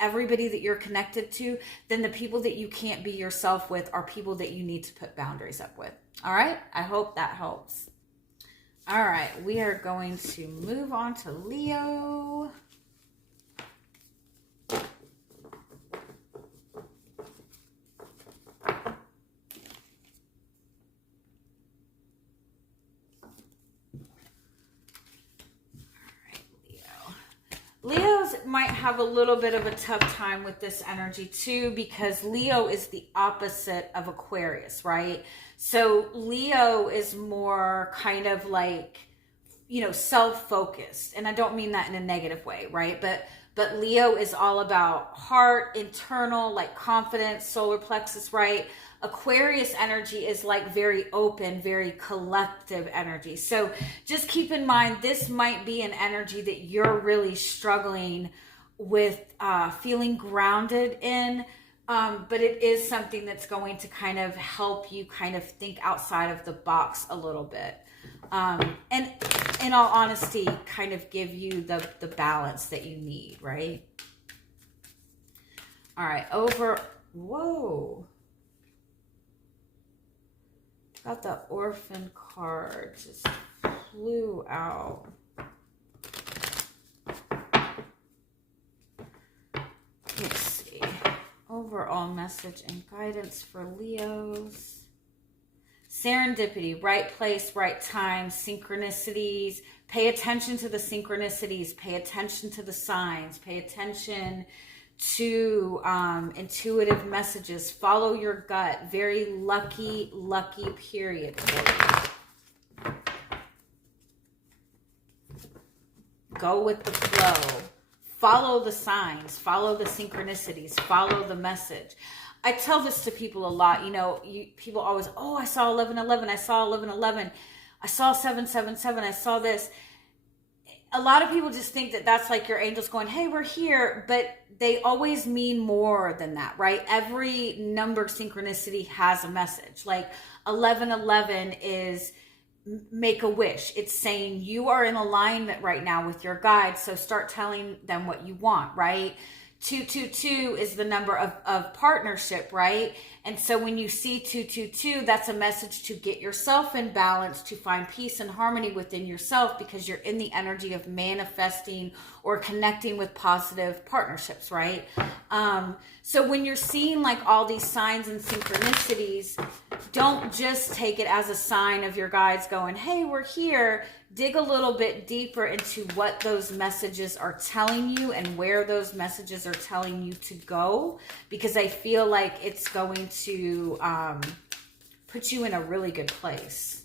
everybody that you're connected to, then the people that you can't be yourself with are people that you need to put boundaries up with. All right, I hope that helps. All right, we are going to move on to Leo. Leos might have a little bit of a tough time with this energy too, because Leo is the opposite of Aquarius, right? So Leo is more kind of like, you know, self-focused. And I don't mean that in a negative way, right? But Leo is all about heart, internal, like confidence, solar plexus, right? Aquarius energy is like very open, very collective energy. So just keep in mind, this might be an energy that you're really struggling with feeling grounded in. But it is something that's going to kind of help you kind of think outside of the box a little bit. And in all honesty, kind of give you the balance that you need, right? All right, whoa. Got the orphan card, just flew out. Let's see. Overall message and guidance for Leos. Serendipity, right place, right time, synchronicities. Pay attention to the synchronicities. Pay attention to the signs. Pay attention to intuitive messages. Follow your gut. Very lucky period for you. Go with the flow. Follow the signs. Follow the synchronicities. Follow the message. I tell this to people a lot. You know, people always, oh, I saw 1111. I saw 1111. I saw 777. I saw this. A lot of people just think that that's like your angels going, hey, we're here, but they always mean more than that, right? Every number synchronicity has a message. Like 1111 is make a wish. It's saying you are in alignment right now with your guides, so start telling them what you want, right? 222 is the number of partnership, right? And so when you see 222, that's a message to get yourself in balance, to find peace and harmony within yourself, because you're in the energy of manifesting or connecting with positive partnerships, right? So when you're seeing like all these signs and synchronicities, don't just take it as a sign of your guides going, hey, we're here. Dig a little bit deeper into what those messages are telling you and where those messages are telling you to go, because I feel like it's going to put you in a really good place.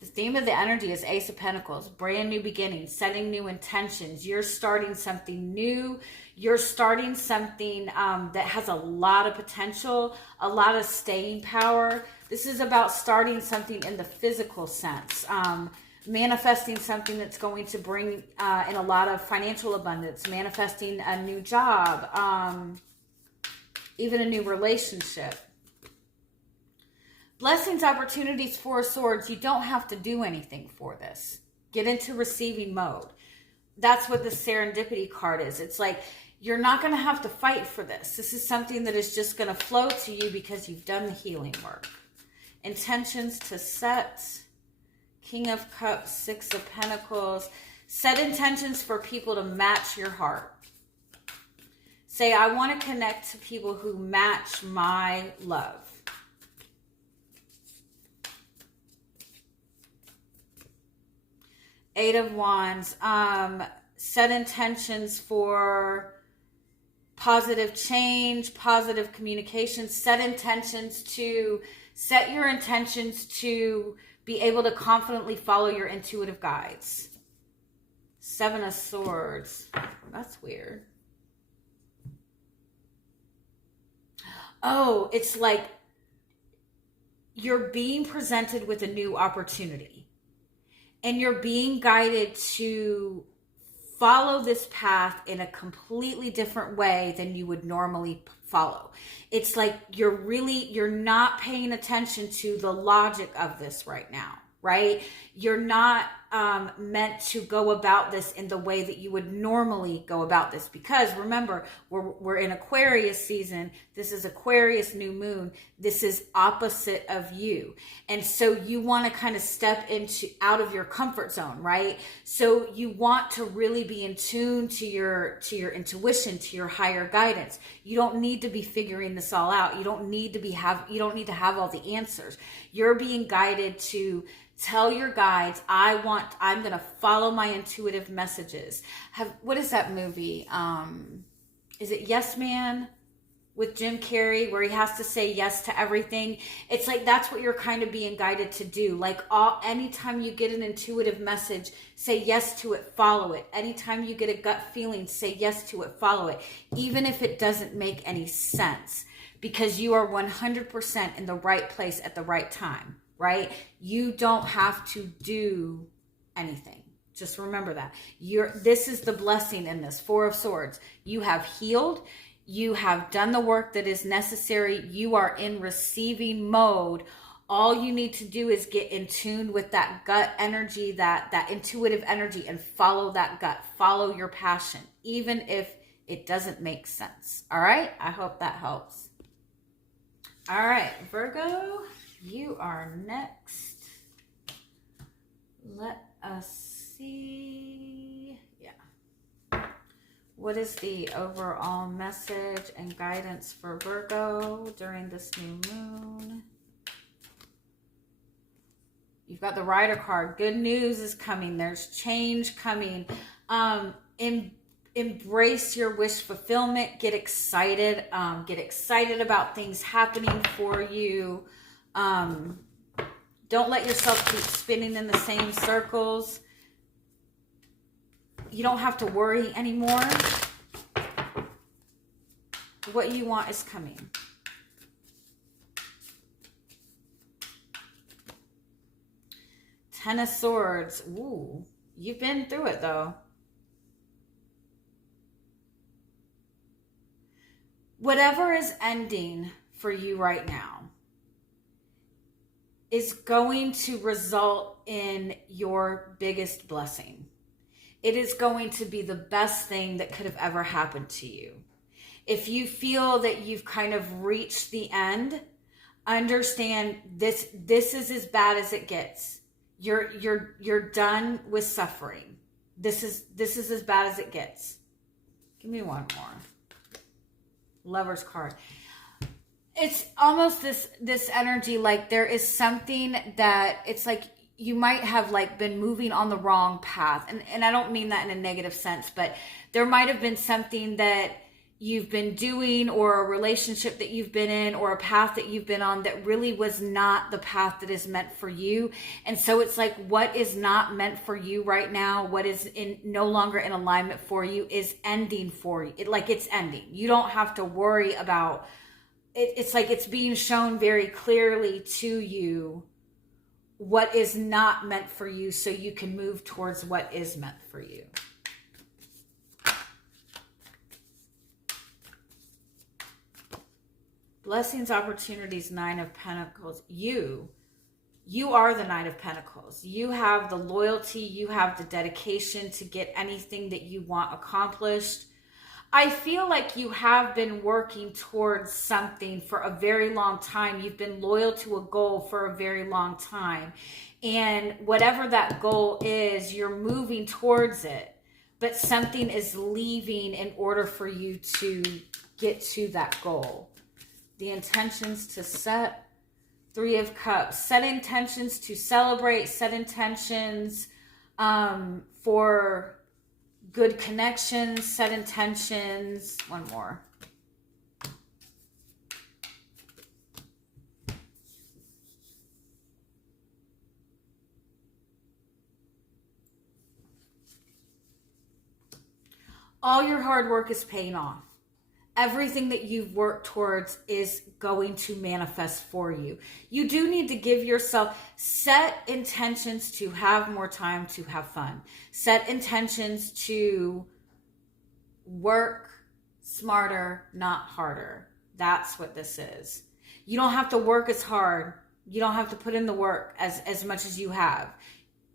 The theme of the energy is Ace of Pentacles, brand new beginnings, setting new intentions. You're starting something new. You're starting something that has a lot of potential, a lot of staying power. This is about starting something in the physical sense, manifesting something that's going to bring in a lot of financial abundance, manifesting a new job, even a new relationship. Blessings, opportunities, Four of Swords. You don't have to do anything for this. Get into receiving mode. That's what the serendipity card is. It's like, you're not going to have to fight for this. This is something that is just going to flow to you because you've done the healing work. Intentions to set. King of Cups, Six of Pentacles. Set intentions for people to match your heart. Say, I want to connect to people who match my love. Eight of Wands. Set intentions for positive change, positive communication. Set your intentions to be able to confidently follow your intuitive guides. Seven of Swords. That's weird. Oh, it's like you're being presented with a new opportunity. And you're being guided to follow this path in a completely different way than you would normally follow. It's like you're not paying attention to the logic of this right now, right? You're not meant to go about this in the way that you would normally go about this, because remember, we're in Aquarius season. This is Aquarius new moon. This is opposite of you, and so you want to kind of step out of your comfort zone, right? So you want to really be in tune to your intuition, to your higher guidance. You don't need to be figuring this all out. You don't need to have all the answers. You're being guided to tell your guides, I'm going to follow my intuitive messages. What is that movie? Is it Yes Man with Jim Carrey, where he has to say yes to everything? It's like, that's what you're kind of being guided to do. Like anytime you get an intuitive message, say yes to it, follow it. Anytime you get a gut feeling, say yes to it, follow it. Even if it doesn't make any sense, because you are 100% in the right place at the right time. Right? You don't have to do anything. Just remember that. This is the blessing in this. Four of Swords. You have healed. You have done the work that is necessary. You are in receiving mode. All you need to do is get in tune with that gut energy, that intuitive energy, and follow that gut. Follow your passion, even if it doesn't make sense. All right? I hope that helps. All right, Virgo. You are next. Let us see. Yeah. What is the overall message and guidance for Virgo during this new moon? You've got the Rider card. Good news is coming. There's change coming. Embrace your wish fulfillment. Get excited. Get excited about things happening for you. Don't let yourself keep spinning in the same circles. You don't have to worry anymore. What you want is coming. Ten of Swords. Ooh, you've been through it though. Whatever is ending for you right now is going to result in your biggest blessing. It is going to be the best thing that could have ever happened to you. If you feel that you've kind of reached the end, understand this is as bad as it gets. You're done with suffering. This is as bad as it gets. Give me one more. Lover's card. It's almost this energy like there is something that it's like you might have like been moving on the wrong path. And I don't mean that in a negative sense, but there might have been something that you've been doing or a relationship that you've been in or a path that you've been on that really was not the path that is meant for you. And so it's like what is not meant for you right now, what is no longer in alignment for you is ending for you. It's ending. You don't have to worry about it. It's like it's being shown very clearly to you what is not meant for you so you can move towards what is meant for you. Blessings, opportunities, Nine of Pentacles. You are the Nine of Pentacles. You have the loyalty, you have the dedication to get anything that you want accomplished. I feel like you have been working towards something for a very long time. You've been loyal to a goal for a very long time. And whatever that goal is, you're moving towards it. But something is leaving in order for you to get to that goal. The intentions to set. Three of Cups. Set intentions to celebrate. Set intentions for good connections. Set intentions. One more. All your hard work is paying off. Everything that you've worked towards is going to manifest for you. You do need to give yourself, set intentions to have more time to have fun. Set intentions to work smarter, not harder. That's what this is. You don't have to work as hard. You don't have to put in the work as much as you have.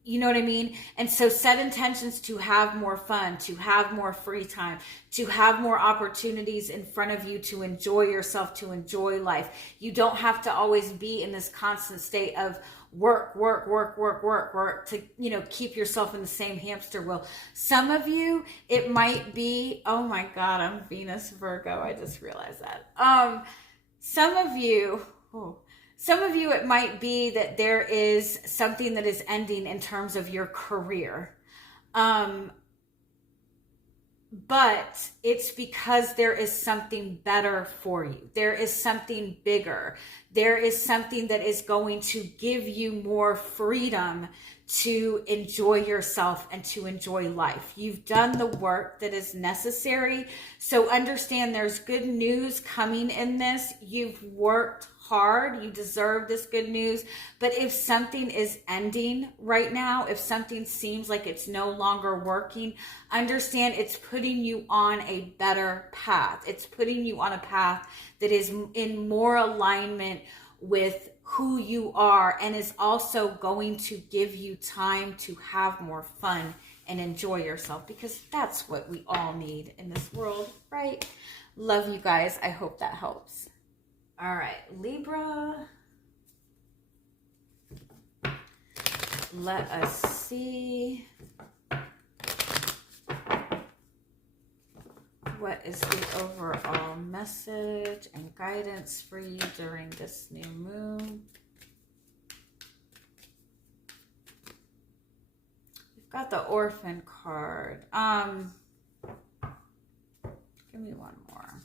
You know what I mean? And so set intentions to have more fun, to have more free time, to have more opportunities in front of you, to enjoy yourself, to enjoy life. You don't have to always be in this constant state of work to, keep yourself in the same hamster wheel. Some of you, it might be, oh my God, I'm Venus Virgo. I just realized that. Some of you, it might be that there is something that is ending in terms of your career. But it's because there is something better for you. There is something bigger. There is something that is going to give you more freedom to enjoy yourself and to enjoy life. You've done the work that is necessary. So understand there's good news coming in this. You've worked hard. You deserve this good news. But if something is ending right now, if something seems like it's no longer working, understand it's putting you on a better path. It's putting you on a path that is in more alignment with who you are and is also going to give you time to have more fun and enjoy yourself, because that's what we all need in this world, right? Love you guys. I hope that helps. All right, Libra. Let us see. What is the overall message and guidance for you during this new moon? We've got the Orphan card. Give me one more.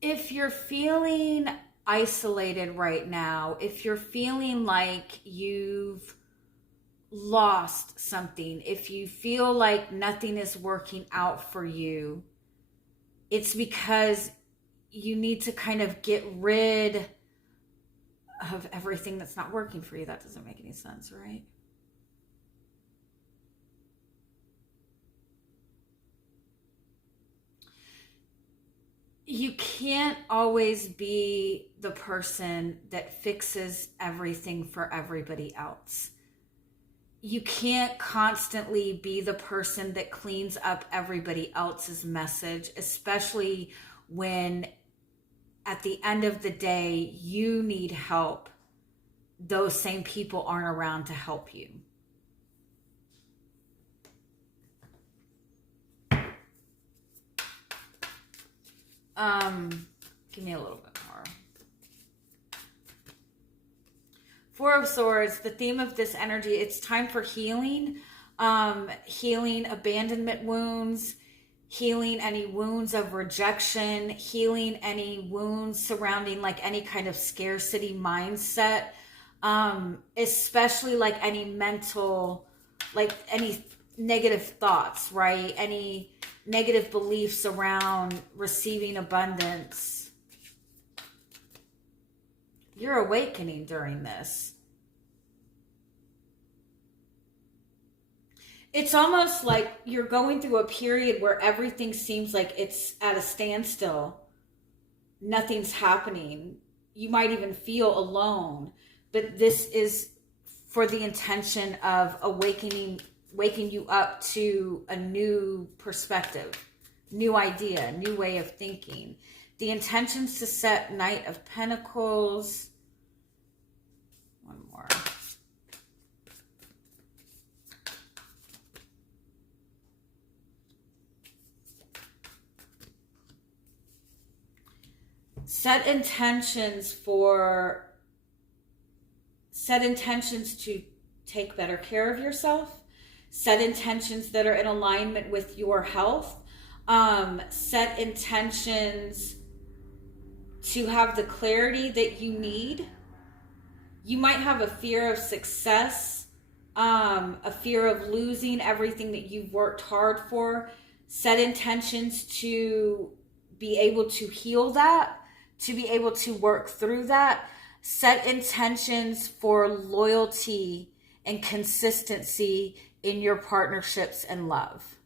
If you're feeling isolated right now, if you're feeling like you've lost something, if you feel like nothing is working out for you, it's because you need to kind of get rid of everything that's not working for you. That doesn't make any sense, right? You can't always be the person that fixes everything for everybody else. You can't constantly be the person that cleans up everybody else's message, especially when at the end of the day, you need help. Those same people aren't around to help you. Give me a little bit more. Four of Swords, the theme of this energy, it's time for healing. Healing abandonment wounds, healing any wounds of rejection, healing any wounds surrounding like any kind of scarcity mindset, especially like any mental, like any negative thoughts, right? Any negative beliefs around receiving abundance. You're awakening during this. It's almost like you're going through a period where everything seems like it's at a standstill. Nothing's happening. You might even feel alone. But this is for the intention of waking you up to a new perspective, new idea, new way of thinking. The intentions to set Knight of Pentacles. One more. Set intentions to take better care of yourself. Set intentions that are in alignment with your health. Set intentions to have the clarity that you need. You might have a fear of success, a fear of losing everything that you've worked hard for. Set intentions to be able to heal that, to be able to work through that. Set intentions for loyalty and consistency in your partnerships and love.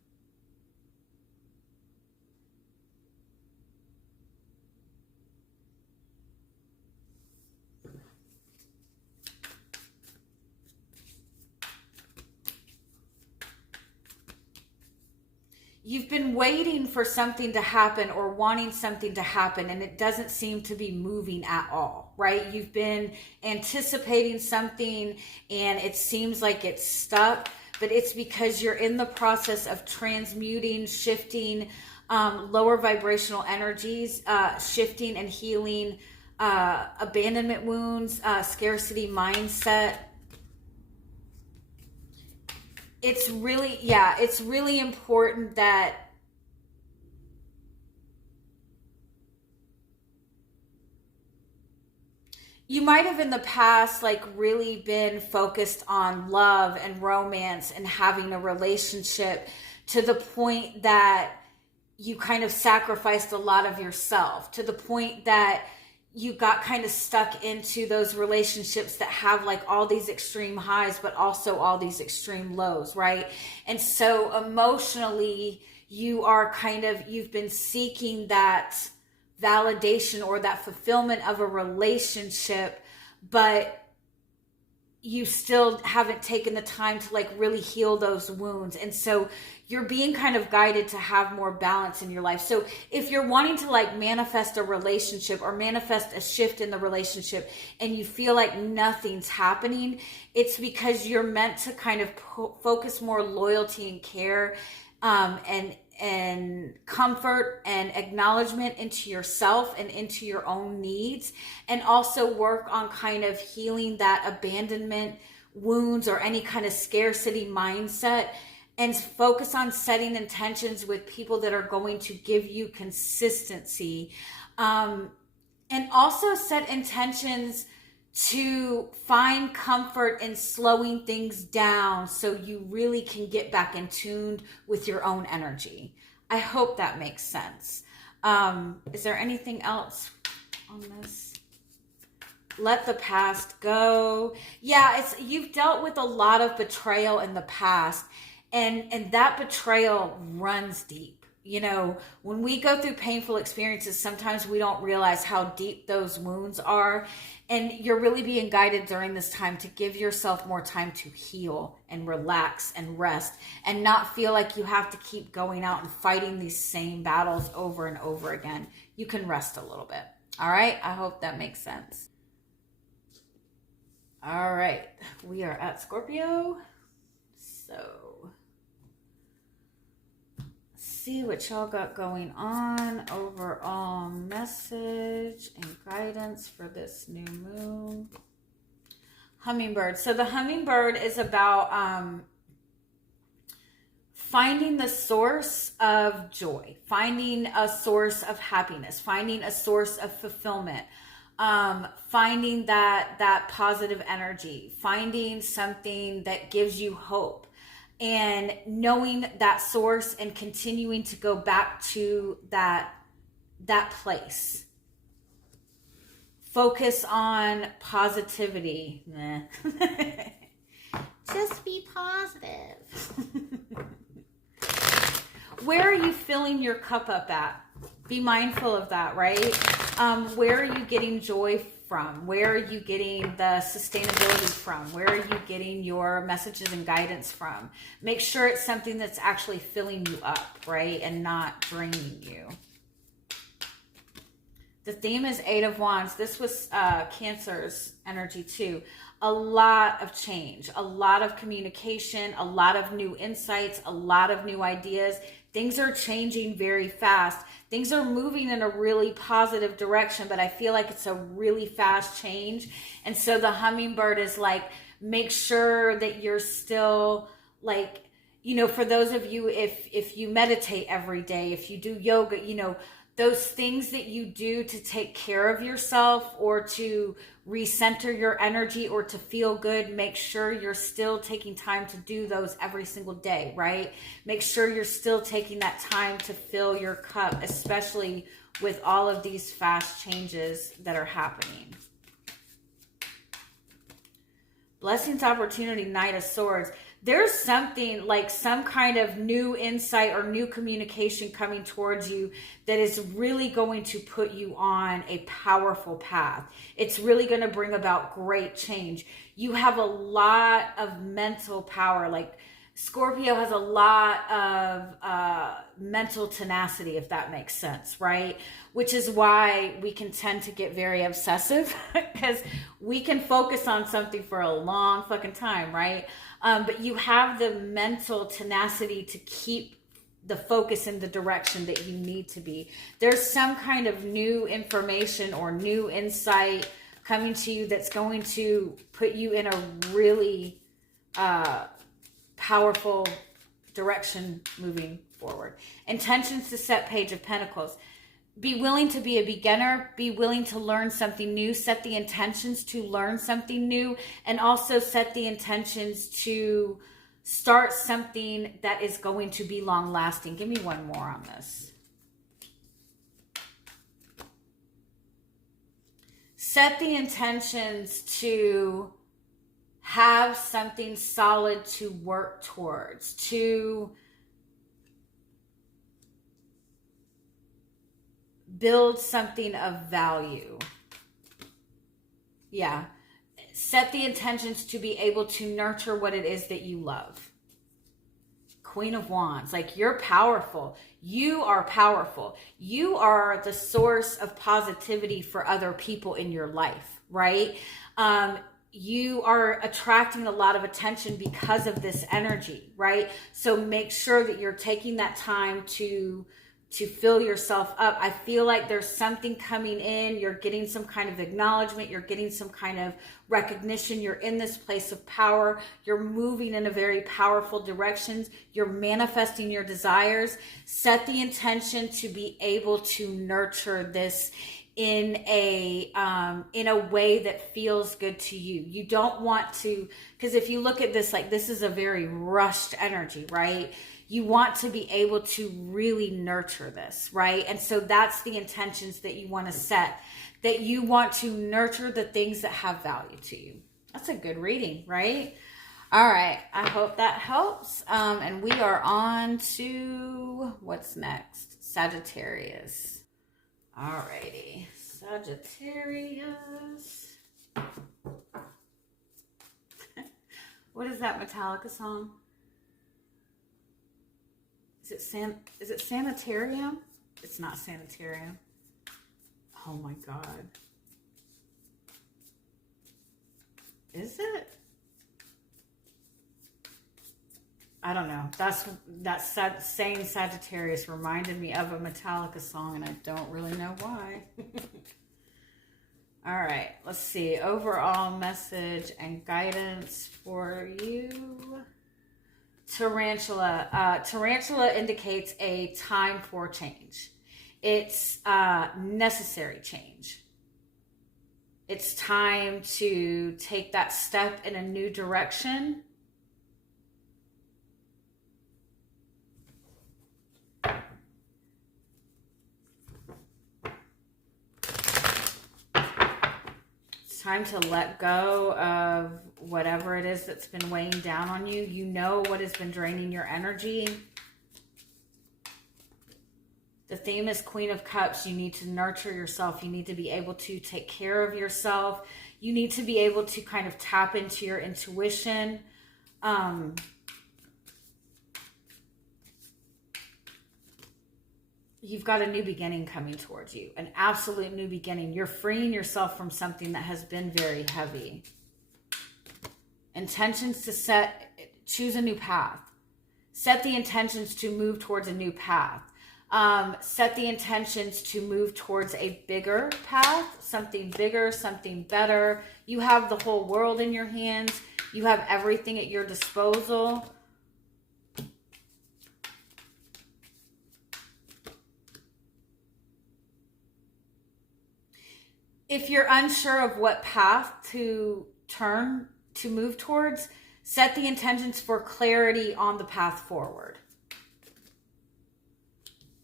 You've been waiting for something to happen or wanting something to happen, and it doesn't seem to be moving at all, right? You've been anticipating something and it seems like it's stuck, but it's because you're in the process of transmuting, shifting lower vibrational energies, shifting and healing abandonment wounds, scarcity mindset. It's really important that you might have in the past like really been focused on love and romance and having a relationship to the point that you kind of sacrificed a lot of yourself, to the point that you got kind of stuck into those relationships that have like all these extreme highs, but also all these extreme lows, right? And so emotionally, you've been seeking that validation or that fulfillment of a relationship, but you still haven't taken the time to like really heal those wounds. And so you're being kind of guided to have more balance in your life. So if you're wanting to like manifest a relationship or manifest a shift in the relationship and you feel like nothing's happening, it's because you're meant to kind of focus more loyalty and care and comfort and acknowledgement into yourself and into your own needs, and also work on kind of healing that abandonment wounds or any kind of scarcity mindset, and focus on setting intentions with people that are going to give you consistency, and also set intentions to find comfort in slowing things down so you really can get back in tune with your own energy. I hope that makes sense. Is there anything else on this? Let the past go. Yeah, you've dealt with a lot of betrayal in the past, and that betrayal runs deep. You know, when we go through painful experiences, sometimes we don't realize how deep those wounds are. And you're really being guided during this time to give yourself more time to heal and relax and rest and not feel like you have to keep going out and fighting these same battles over and over again. You can rest a little bit. All right. I hope that makes sense. All right. We are at Scorpio. So see what y'all got going on. Overall message and guidance for this new moon. Hummingbird. So the hummingbird is about finding the source of joy, finding a source of happiness, finding a source of fulfillment, finding that positive energy, finding something that gives you hope. And knowing that source and continuing to go back to that place. Focus on positivity. Just be positive. Where are you filling your cup up at? Be mindful of that, right? Where are you getting joy from? Where are you getting the sustainability from? Where are you getting your messages and guidance from? Make sure it's something that's actually filling you up, right? And not draining you. The theme is Eight of Wands. This was Cancer's energy too. A lot of change, a lot of communication, a lot of new insights, a lot of new ideas. Things are changing very fast. Things are moving in a really positive direction, but I feel like it's a really fast change. And so the hummingbird is like, make sure that you're still like, you know, for those of you, if you meditate every day, if you do yoga, you know, those things that you do to take care of yourself or to recenter your energy or to feel good, make sure you're still taking time to do those every single day, right? Make sure you're still taking that time to fill your cup, especially with all of these fast changes that are happening. Blessings, opportunity, Knight of Swords. There's something like some kind of new insight or new communication coming towards you that is really going to put you on a powerful path. It's really going to bring about great change. You have a lot of mental power. Like Scorpio has a lot of mental tenacity, if that makes sense, right? Which is why we can tend to get very obsessive because we can focus on something for a long fucking time, right? But you have the mental tenacity to keep the focus in the direction that you need to be. There's some kind of new information or new insight coming to you that's going to put you in a really powerful direction moving forward. Intentions to set Page of Pentacles. Be willing to be a beginner, be willing to learn something new, set the intentions to learn something new, and also set the intentions to start something that is going to be long lasting. Give me one more on this. Set the intentions to have something solid to work towards, to build something of value. Yeah. Set the intentions to be able to nurture what it is that you love. Queen of Wands. Like, you're powerful. You are powerful. You are the source of positivity for other people in your life, right? You are attracting a lot of attention because of this energy, right? So make sure that you're taking that time to fill yourself up. I feel like there's something coming in. You're getting some kind of acknowledgement. You're getting some kind of recognition. You're in this place of power. You're moving in a very powerful direction. You're manifesting your desires. Set the intention to be able to nurture this in a way that feels good to you. You don't want to, because if you look at this, like this is a very rushed energy, right? You want to be able to really nurture this, right? And so that's the intentions that you want to set, that you want to nurture the things that have value to you. That's a good reading, right? All right, I hope that helps. And we are on to what's next? Sagittarius. All righty, Sagittarius. What is that Metallica song? Is it Sanitarium? It's not Sanitarium. Oh my God. Is it? I don't know. Saying Sagittarius reminded me of a Metallica song, and I don't really know why. All right, let's see. Overall message and guidance for you. Tarantula. Tarantula indicates a time for change. It's necessary change. It's time to take that step in a new direction. Time to let go of whatever it is that's been weighing down on you. You know what has been draining your energy. The theme is Queen of Cups. You need to nurture yourself. You need to be able to take care of yourself. You need to be able to kind of tap into your intuition. You've got a new beginning coming towards you, an absolute new beginning. You're freeing yourself from something that has been very heavy. Intentions to choose a new path. Set the intentions to move towards a new path. Set the intentions to move towards a bigger path, something bigger, something better. You have the whole world in your hands. You have everything at your disposal. If you're unsure of what path to move towards, set the intentions for clarity on the path forward.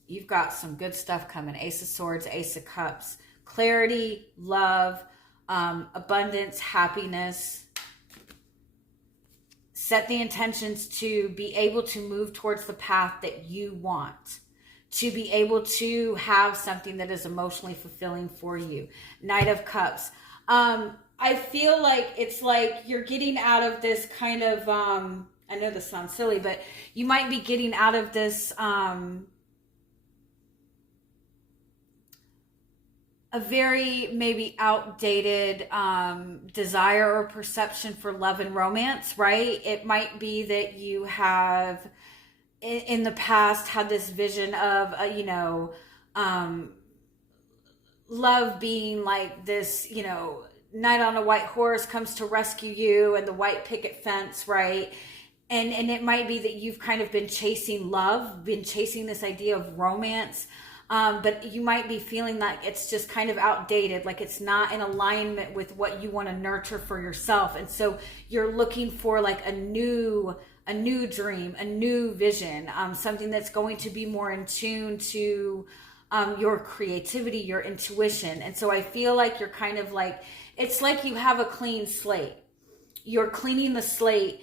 You've got some good stuff coming. Ace of Swords, Ace of Cups. Clarity, love, abundance, happiness. Set the intentions to be able to move towards the path that you want. To be able to have something that is emotionally fulfilling for you. Knight of Cups. I feel like it's like you're getting out of this kind of, I know this sounds silly, but you might be getting out of this, a very maybe outdated desire or perception for love and romance, right? It might be that you have in the past had this vision of, love being like this, knight on a white horse comes to rescue you and the white picket fence, right? And it might be that you've kind of been chasing love, been chasing this idea of romance. But you might be feeling like it's just kind of outdated, like it's not in alignment with what you want to nurture for yourself. And so you're looking for like a new dream, a new vision, something that's going to be more in tune to your creativity, your intuition. And so I feel like you're kind of like, it's like you have a clean slate. You're cleaning the slate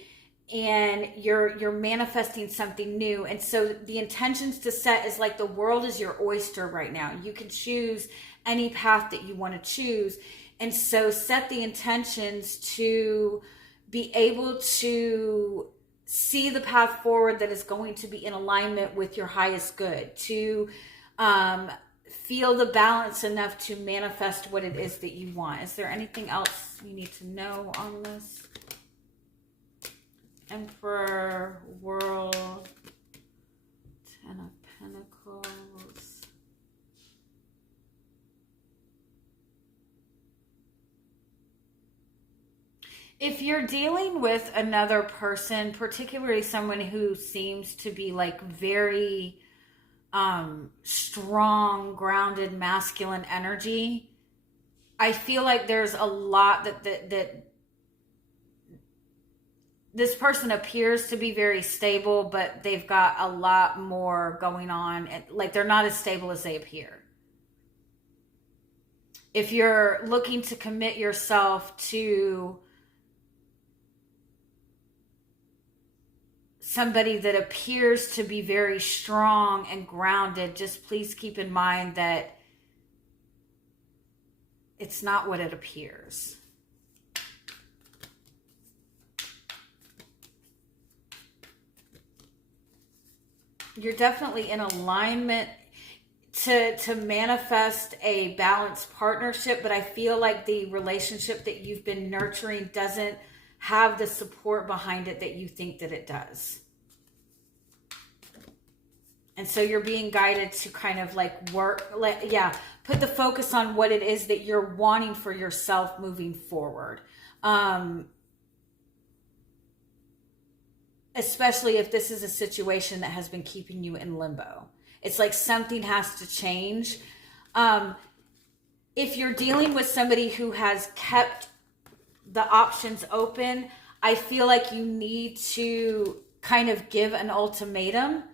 and you're manifesting something new. And so the intentions to set is like the world is your oyster right now. You can choose any path that you want to choose. And so set the intentions to be able to see the path forward that is going to be in alignment with your highest good, to feel the balance enough to manifest what it is that you want. Is there anything else you need to know on this? Emperor, World, Ten of Pentacles. If you're dealing with another person, particularly someone who seems to be like very strong, grounded, masculine energy. I feel like there's a lot that this person appears to be very stable, but they've got a lot more going on. Like they're not as stable as they appear. If you're looking to commit yourself to somebody that appears to be very strong and grounded, just please keep in mind that it's not what it appears. You're definitely in alignment to manifest a balanced partnership, but I feel like the relationship that you've been nurturing doesn't have the support behind it that you think that it does. And so you're being guided to kind of like put the focus on what it is that you're wanting for yourself moving forward. Especially if this is a situation that has been keeping you in limbo. It's like something has to change. If you're dealing with somebody who has kept the options open, I feel like you need to kind of give an ultimatum.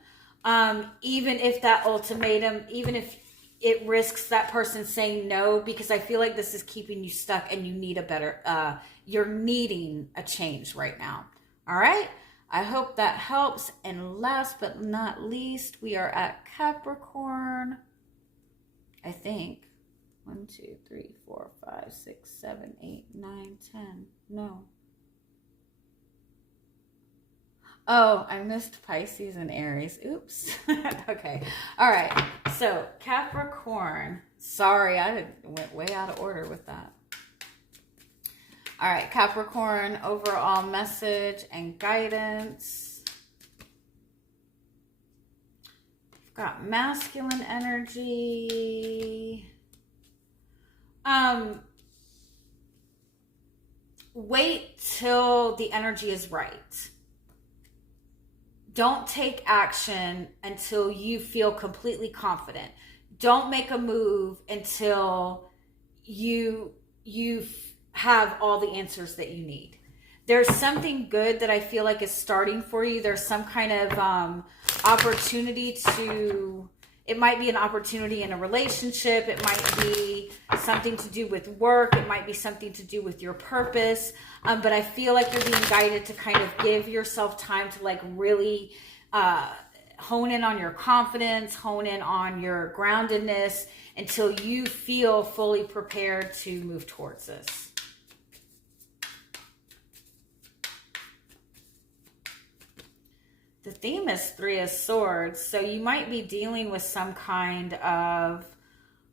Even if it risks that person saying no, because I feel like this is keeping you stuck and you need you're needing a change right now. All right. I hope that helps. And last but not least, we are at Capricorn. I think 1, 2, 3, 4, 5, 6, 7, 8, 9, 10. No. Oh, I missed Pisces and Aries. Oops. Okay. All right. So Capricorn. Sorry, I went way out of order with that. All right, Capricorn, overall message and guidance. We've got masculine energy. Wait till the energy is right. Don't take action until you feel completely confident. Don't make a move until you have all the answers that you need. There's something good that I feel like is starting for you. There's some kind of opportunity it might be an opportunity in a relationship. It might be something to do with work. It might be something to do with your purpose. But I feel like you're being guided to kind of give yourself time to like really hone in on your confidence, hone in on your groundedness until you feel fully prepared to move towards this. The theme is 3 of Swords. So you might be dealing with some kind of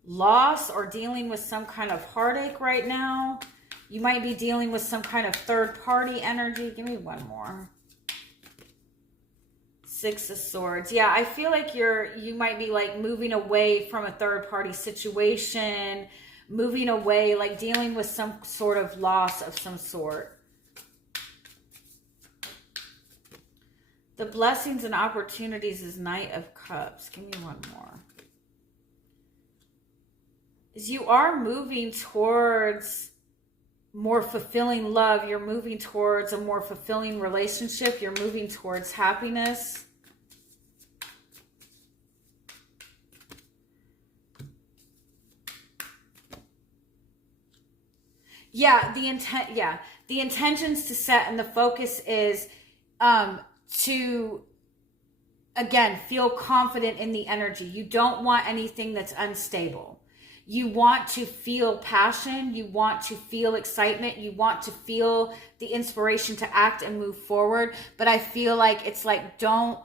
loss or dealing with some kind of heartache right now. You might be dealing with some kind of third party energy. Give me one more. 6 of Swords. Yeah, I feel like you might be like moving away from a third party situation, moving away, like dealing with some sort of loss of some sort. The blessings and opportunities is Knight of Cups. Give me one more. As you are moving towards more fulfilling love, you're moving towards a more fulfilling relationship, you're moving towards happiness. The intentions to set and the focus is to, again, feel confident in the energy. You don't want anything that's unstable. You want to feel passion. You want to feel excitement. You want to feel the inspiration to act and move forward. But I feel like it's like, don't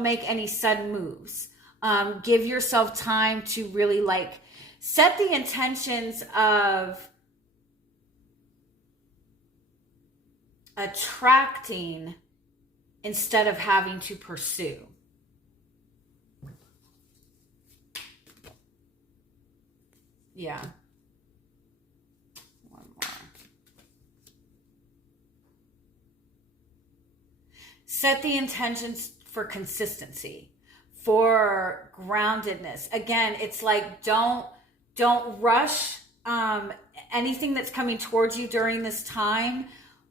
make any sudden moves. Give yourself time to really like set the intentions of attracting instead of having to pursue. Yeah. One more. Set the intentions for consistency, for groundedness. Again, it's like, don't rush anything that's coming towards you during this time.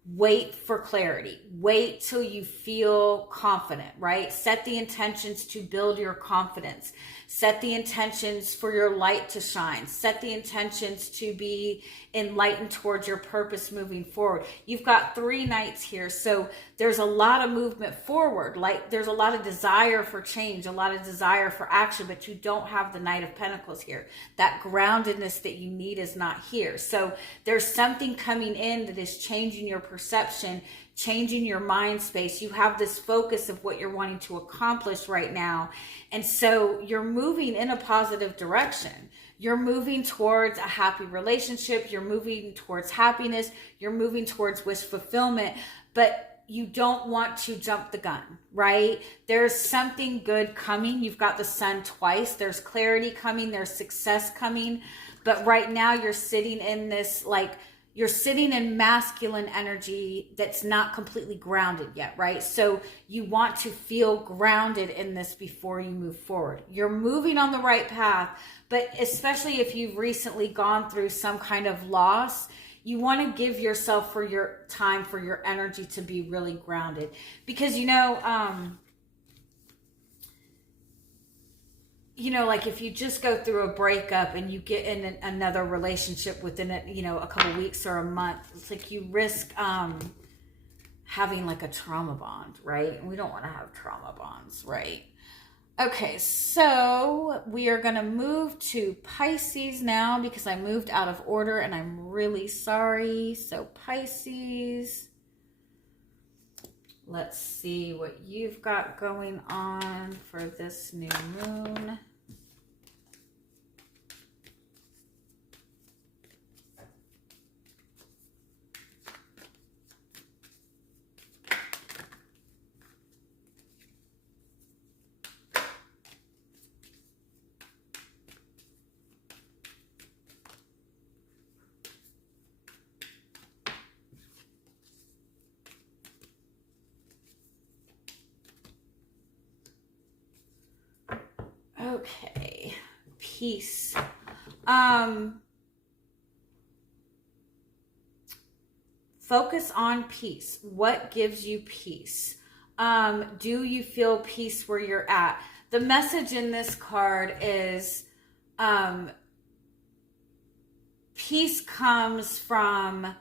Wait for clarity. Wait till you feel confident, right? Set the intentions to build your confidence. Set the intentions for your light to shine. Set the intentions to be enlightened towards your purpose moving forward. You've got 3 knights here, so there's a lot of movement forward. Like, there's a lot of desire for change, a lot of desire for action, but you don't have the Knight of Pentacles here. That groundedness that you need is not here. So there's something coming in that is changing your perception, changing your mind space. You have this focus of what you're wanting to accomplish right now. And so you're moving in a positive direction. You're moving towards a happy relationship. You're moving towards happiness. You're moving towards wish fulfillment, but you don't want to jump the gun, right? There's something good coming. You've got the Sun twice. There's clarity coming. There's success coming. But right now you're sitting in this, like, you're sitting in masculine energy that's not completely grounded yet, right? So you want to feel grounded in this before you move forward. You're moving on the right path, but especially if you've recently gone through some kind of loss, you want to give yourself for your time, for your energy to be really grounded. Because, like if you just go through a breakup and you get in another relationship within a couple weeks or a month, it's like you risk having like a trauma bond, right? And we don't want to have trauma bonds, right? Okay, so we are going to move to Pisces now because I moved out of order and I'm really sorry. So Pisces, let's see what you've got going on for this new moon. Okay, peace. Focus on peace. What gives you peace? Do you feel peace where you're at? The message in this card is peace comes from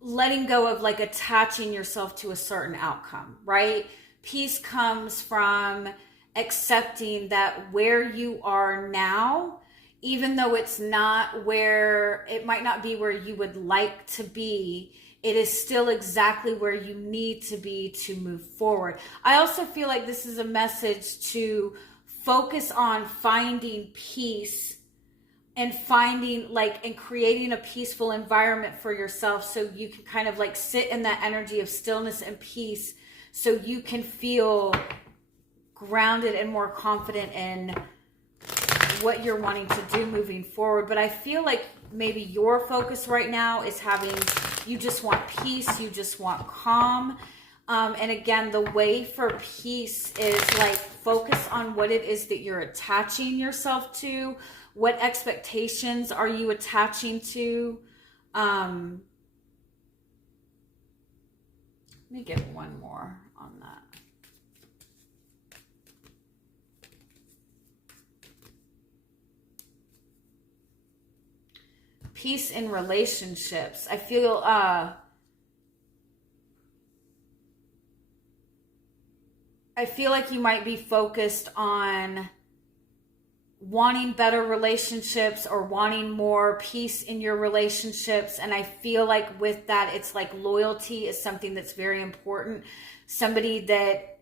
letting go of like attaching yourself to a certain outcome, right? Peace comes from accepting that where you are now, even though it's not where, it might not be where you would like to be, it is still exactly where you need to be to move forward. I also feel like this is a message to focus on finding peace and finding and creating a peaceful environment for yourself so you can kind of like sit in that energy of stillness and peace so you can feel grounded and more confident in what you're wanting to do moving forward. But I feel like maybe your focus right now is you just want peace, you just want calm. And again, the way for peace is like focus on what it is that you're attaching yourself to. What expectations are you attaching to? Let me get one more on that. Peace in relationships. I feel like you might be focused on wanting better relationships or wanting more peace in your relationships. And I feel like with that, it's like loyalty is something that's very important. Somebody that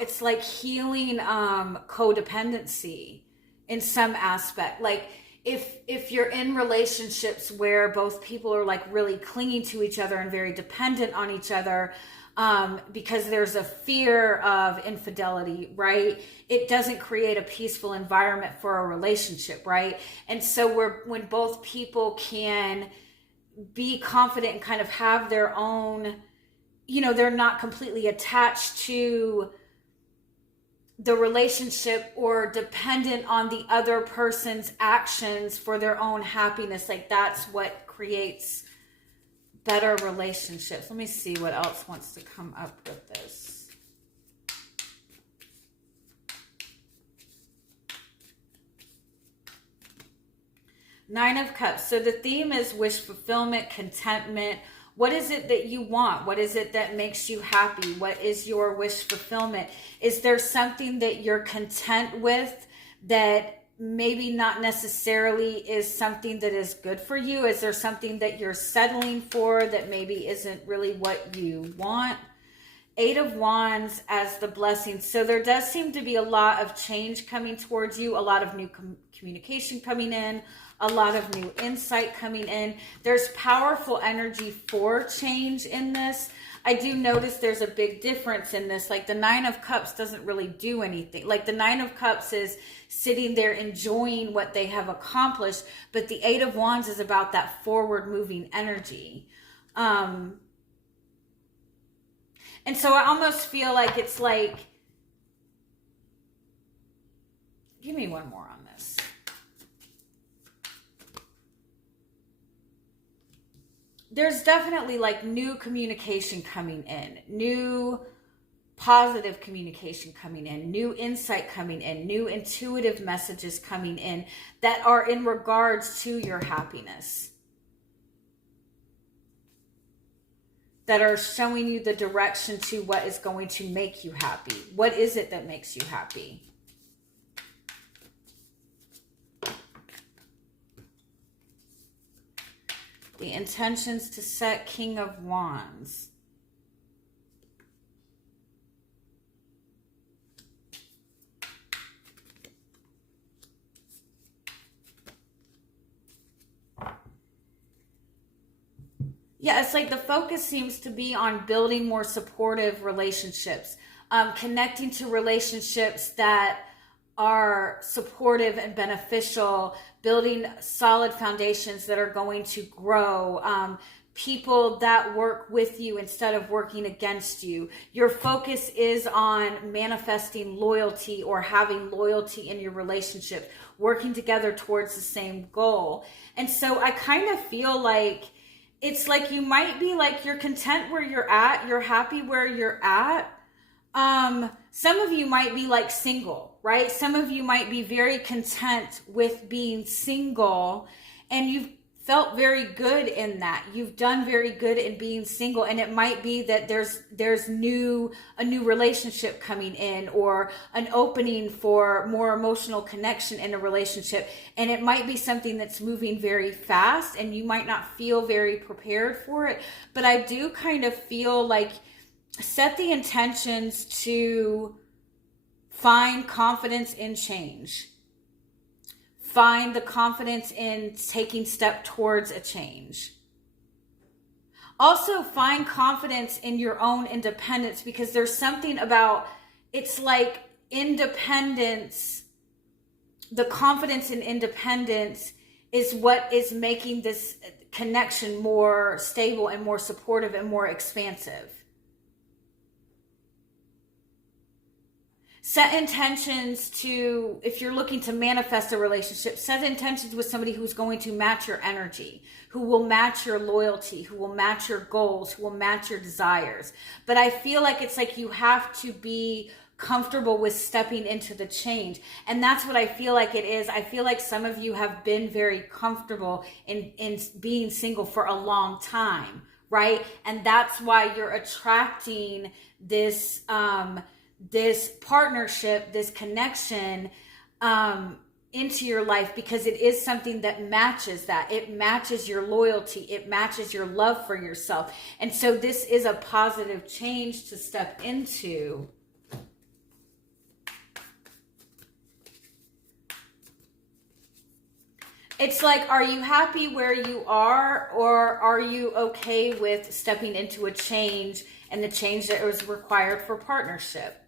it's like healing codependency in some aspect. Like if you're in relationships where both people are like really clinging to each other and very dependent on each other, because there's a fear of infidelity, right? It doesn't create a peaceful environment for a relationship, right? And so when both people can be confident and kind of have their own, you know, they're not completely attached to the relationship or dependent on the other person's actions for their own happiness. Like that's what creates better relationships. Let me see what else wants to come up with this. Nine of Cups. So the theme is wish fulfillment, contentment. What is it that you want? What is it that makes you happy? What is your wish fulfillment? Is there something that you're content with that maybe not necessarily is something that is good for you? Is there something that you're settling for that maybe isn't really what you want? Eight of Wands as the blessing. So there does seem to be a lot of change coming towards you, a lot of new communication coming in, a lot of new insight coming in. There's powerful energy for change in this. I do notice there's a big difference in this. Like the Nine of Cups doesn't really do anything. Like the Nine of Cups is sitting there enjoying what they have accomplished, but the Eight of Wands is about that forward moving energy. And so I almost feel like it's like, give me one more on this. There's definitely like new communication coming in, new positive communication coming in, new insight coming in, new intuitive messages coming in that are in regards to your happiness, that are showing you the direction to what is going to make you happy. What is it that makes you happy? The intentions to set, King of Wands. Yeah, it's like the focus seems to be on building more supportive relationships, connecting to relationships that are supportive and beneficial, building solid foundations that are going to grow, people that work with you instead of working against you. Your focus is on manifesting loyalty or having loyalty in your relationship, working together towards the same goal. And so I kind of feel like it's like you might be like you're content where you're at, you're happy where you're at. Some of you might be like single, right? Some of you might be very content with being single, and you've felt very good in that. You've done very good in being single, and it might be that there's a new relationship coming in, or an opening for more emotional connection in a relationship, and it might be something that's moving very fast, and you might not feel very prepared for it. But I do kind of feel like set the intentions to find confidence in change. Find the confidence in taking step towards a change. Also find confidence in your own independence, because there's something about, it's like independence, the confidence in independence is what is making this connection more stable and more supportive and more expansive. Set intentions to, if you're looking to manifest a relationship, set intentions with somebody who's going to match your energy, who will match your loyalty, who will match your goals, who will match your desires. But I feel like it's like you have to be comfortable with stepping into the change. And that's what I feel like it is. I feel like some of you have been very comfortable in being single for a long time, right? And that's why you're attracting this this partnership, this connection into your life, because it is something that matches that. It matches your loyalty. It matches your love for yourself. And so this is a positive change to step into. It's like, are you happy where you are, or are you okay with stepping into a change and the change that was required for partnership?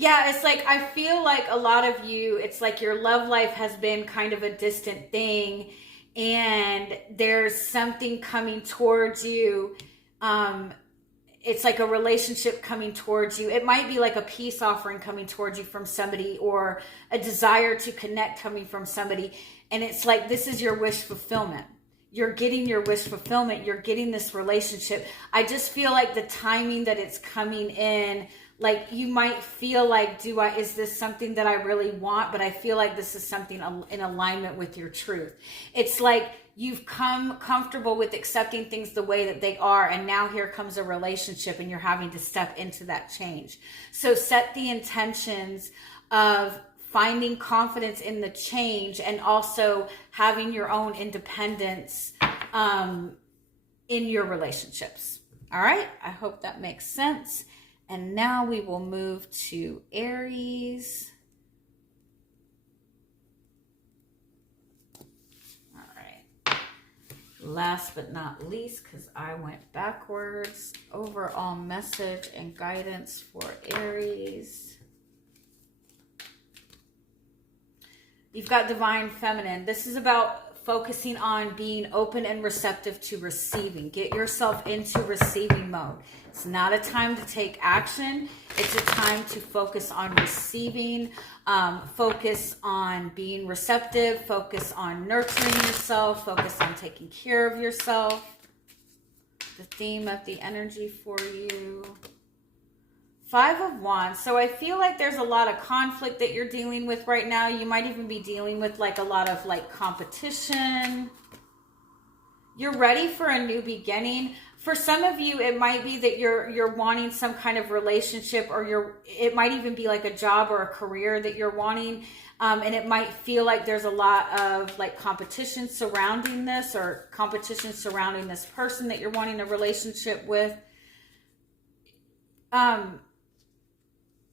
Yeah, it's like I feel like a lot of you, it's like your love life has been kind of a distant thing, and there's something coming towards you. It's like a relationship coming towards you. It might be like a peace offering coming towards you from somebody, or a desire to connect coming from somebody. And it's like, this is your wish fulfillment. You're getting your wish fulfillment. You're getting this relationship. I just feel like the timing that it's coming in, like you might feel like, is this something that I really want? But I feel like this is something in alignment with your truth. It's like you've come comfortable with accepting things the way that they are. And now here comes a relationship and you're having to step into that change. So set the intentions of finding confidence in the change, and also having your own independence in your relationships. All right. I hope that makes sense. And now we will move to Aries. All right. Last but not least, because I went backwards, overall message and guidance for Aries. You've got Divine Feminine. This is about focusing on being open and receptive to receiving. Get yourself into receiving mode. It's not a time to take action. It's a time to focus on receiving, focus on being receptive, focus on nurturing yourself, focus on taking care of yourself. The theme of the energy for you. 5 of Wands. So I feel like there's a lot of conflict that you're dealing with right now. You might even be dealing with like a lot of like competition. You're ready for a new beginning. For some of you, it might be that you're wanting some kind of relationship, or it might even be like a job or a career that you're wanting. And it might feel like there's a lot of like competition surrounding this, or competition surrounding this person that you're wanting a relationship with.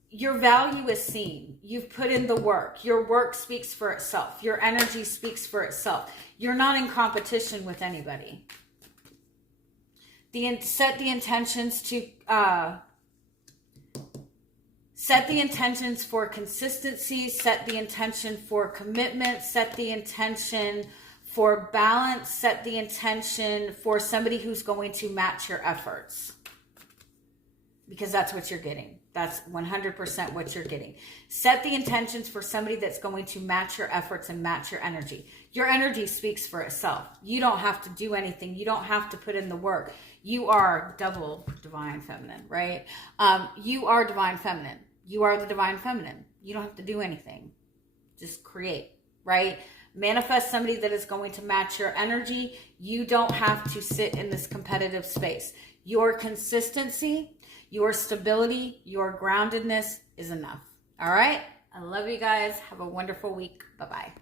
Your value is seen. You've put in the work. Your work speaks for itself. Your energy speaks for itself. You're not in competition with anybody. Set the intentions for consistency. Set the intention for commitment. Set the intention for balance. Set the intention for somebody who's going to match your efforts. Because that's what you're getting. That's 100% what you're getting. Set the intentions for somebody that's going to match your efforts and match your energy. Your energy speaks for itself. You don't have to do anything. You don't have to put in the work. You are double Divine Feminine, right? You are Divine Feminine. You are the Divine Feminine. You don't have to do anything. Just create, right? Manifest somebody that is going to match your energy. You don't have to sit in this competitive space. Your consistency, your stability, your groundedness is enough. All right? I love you guys. Have a wonderful week. Bye-bye.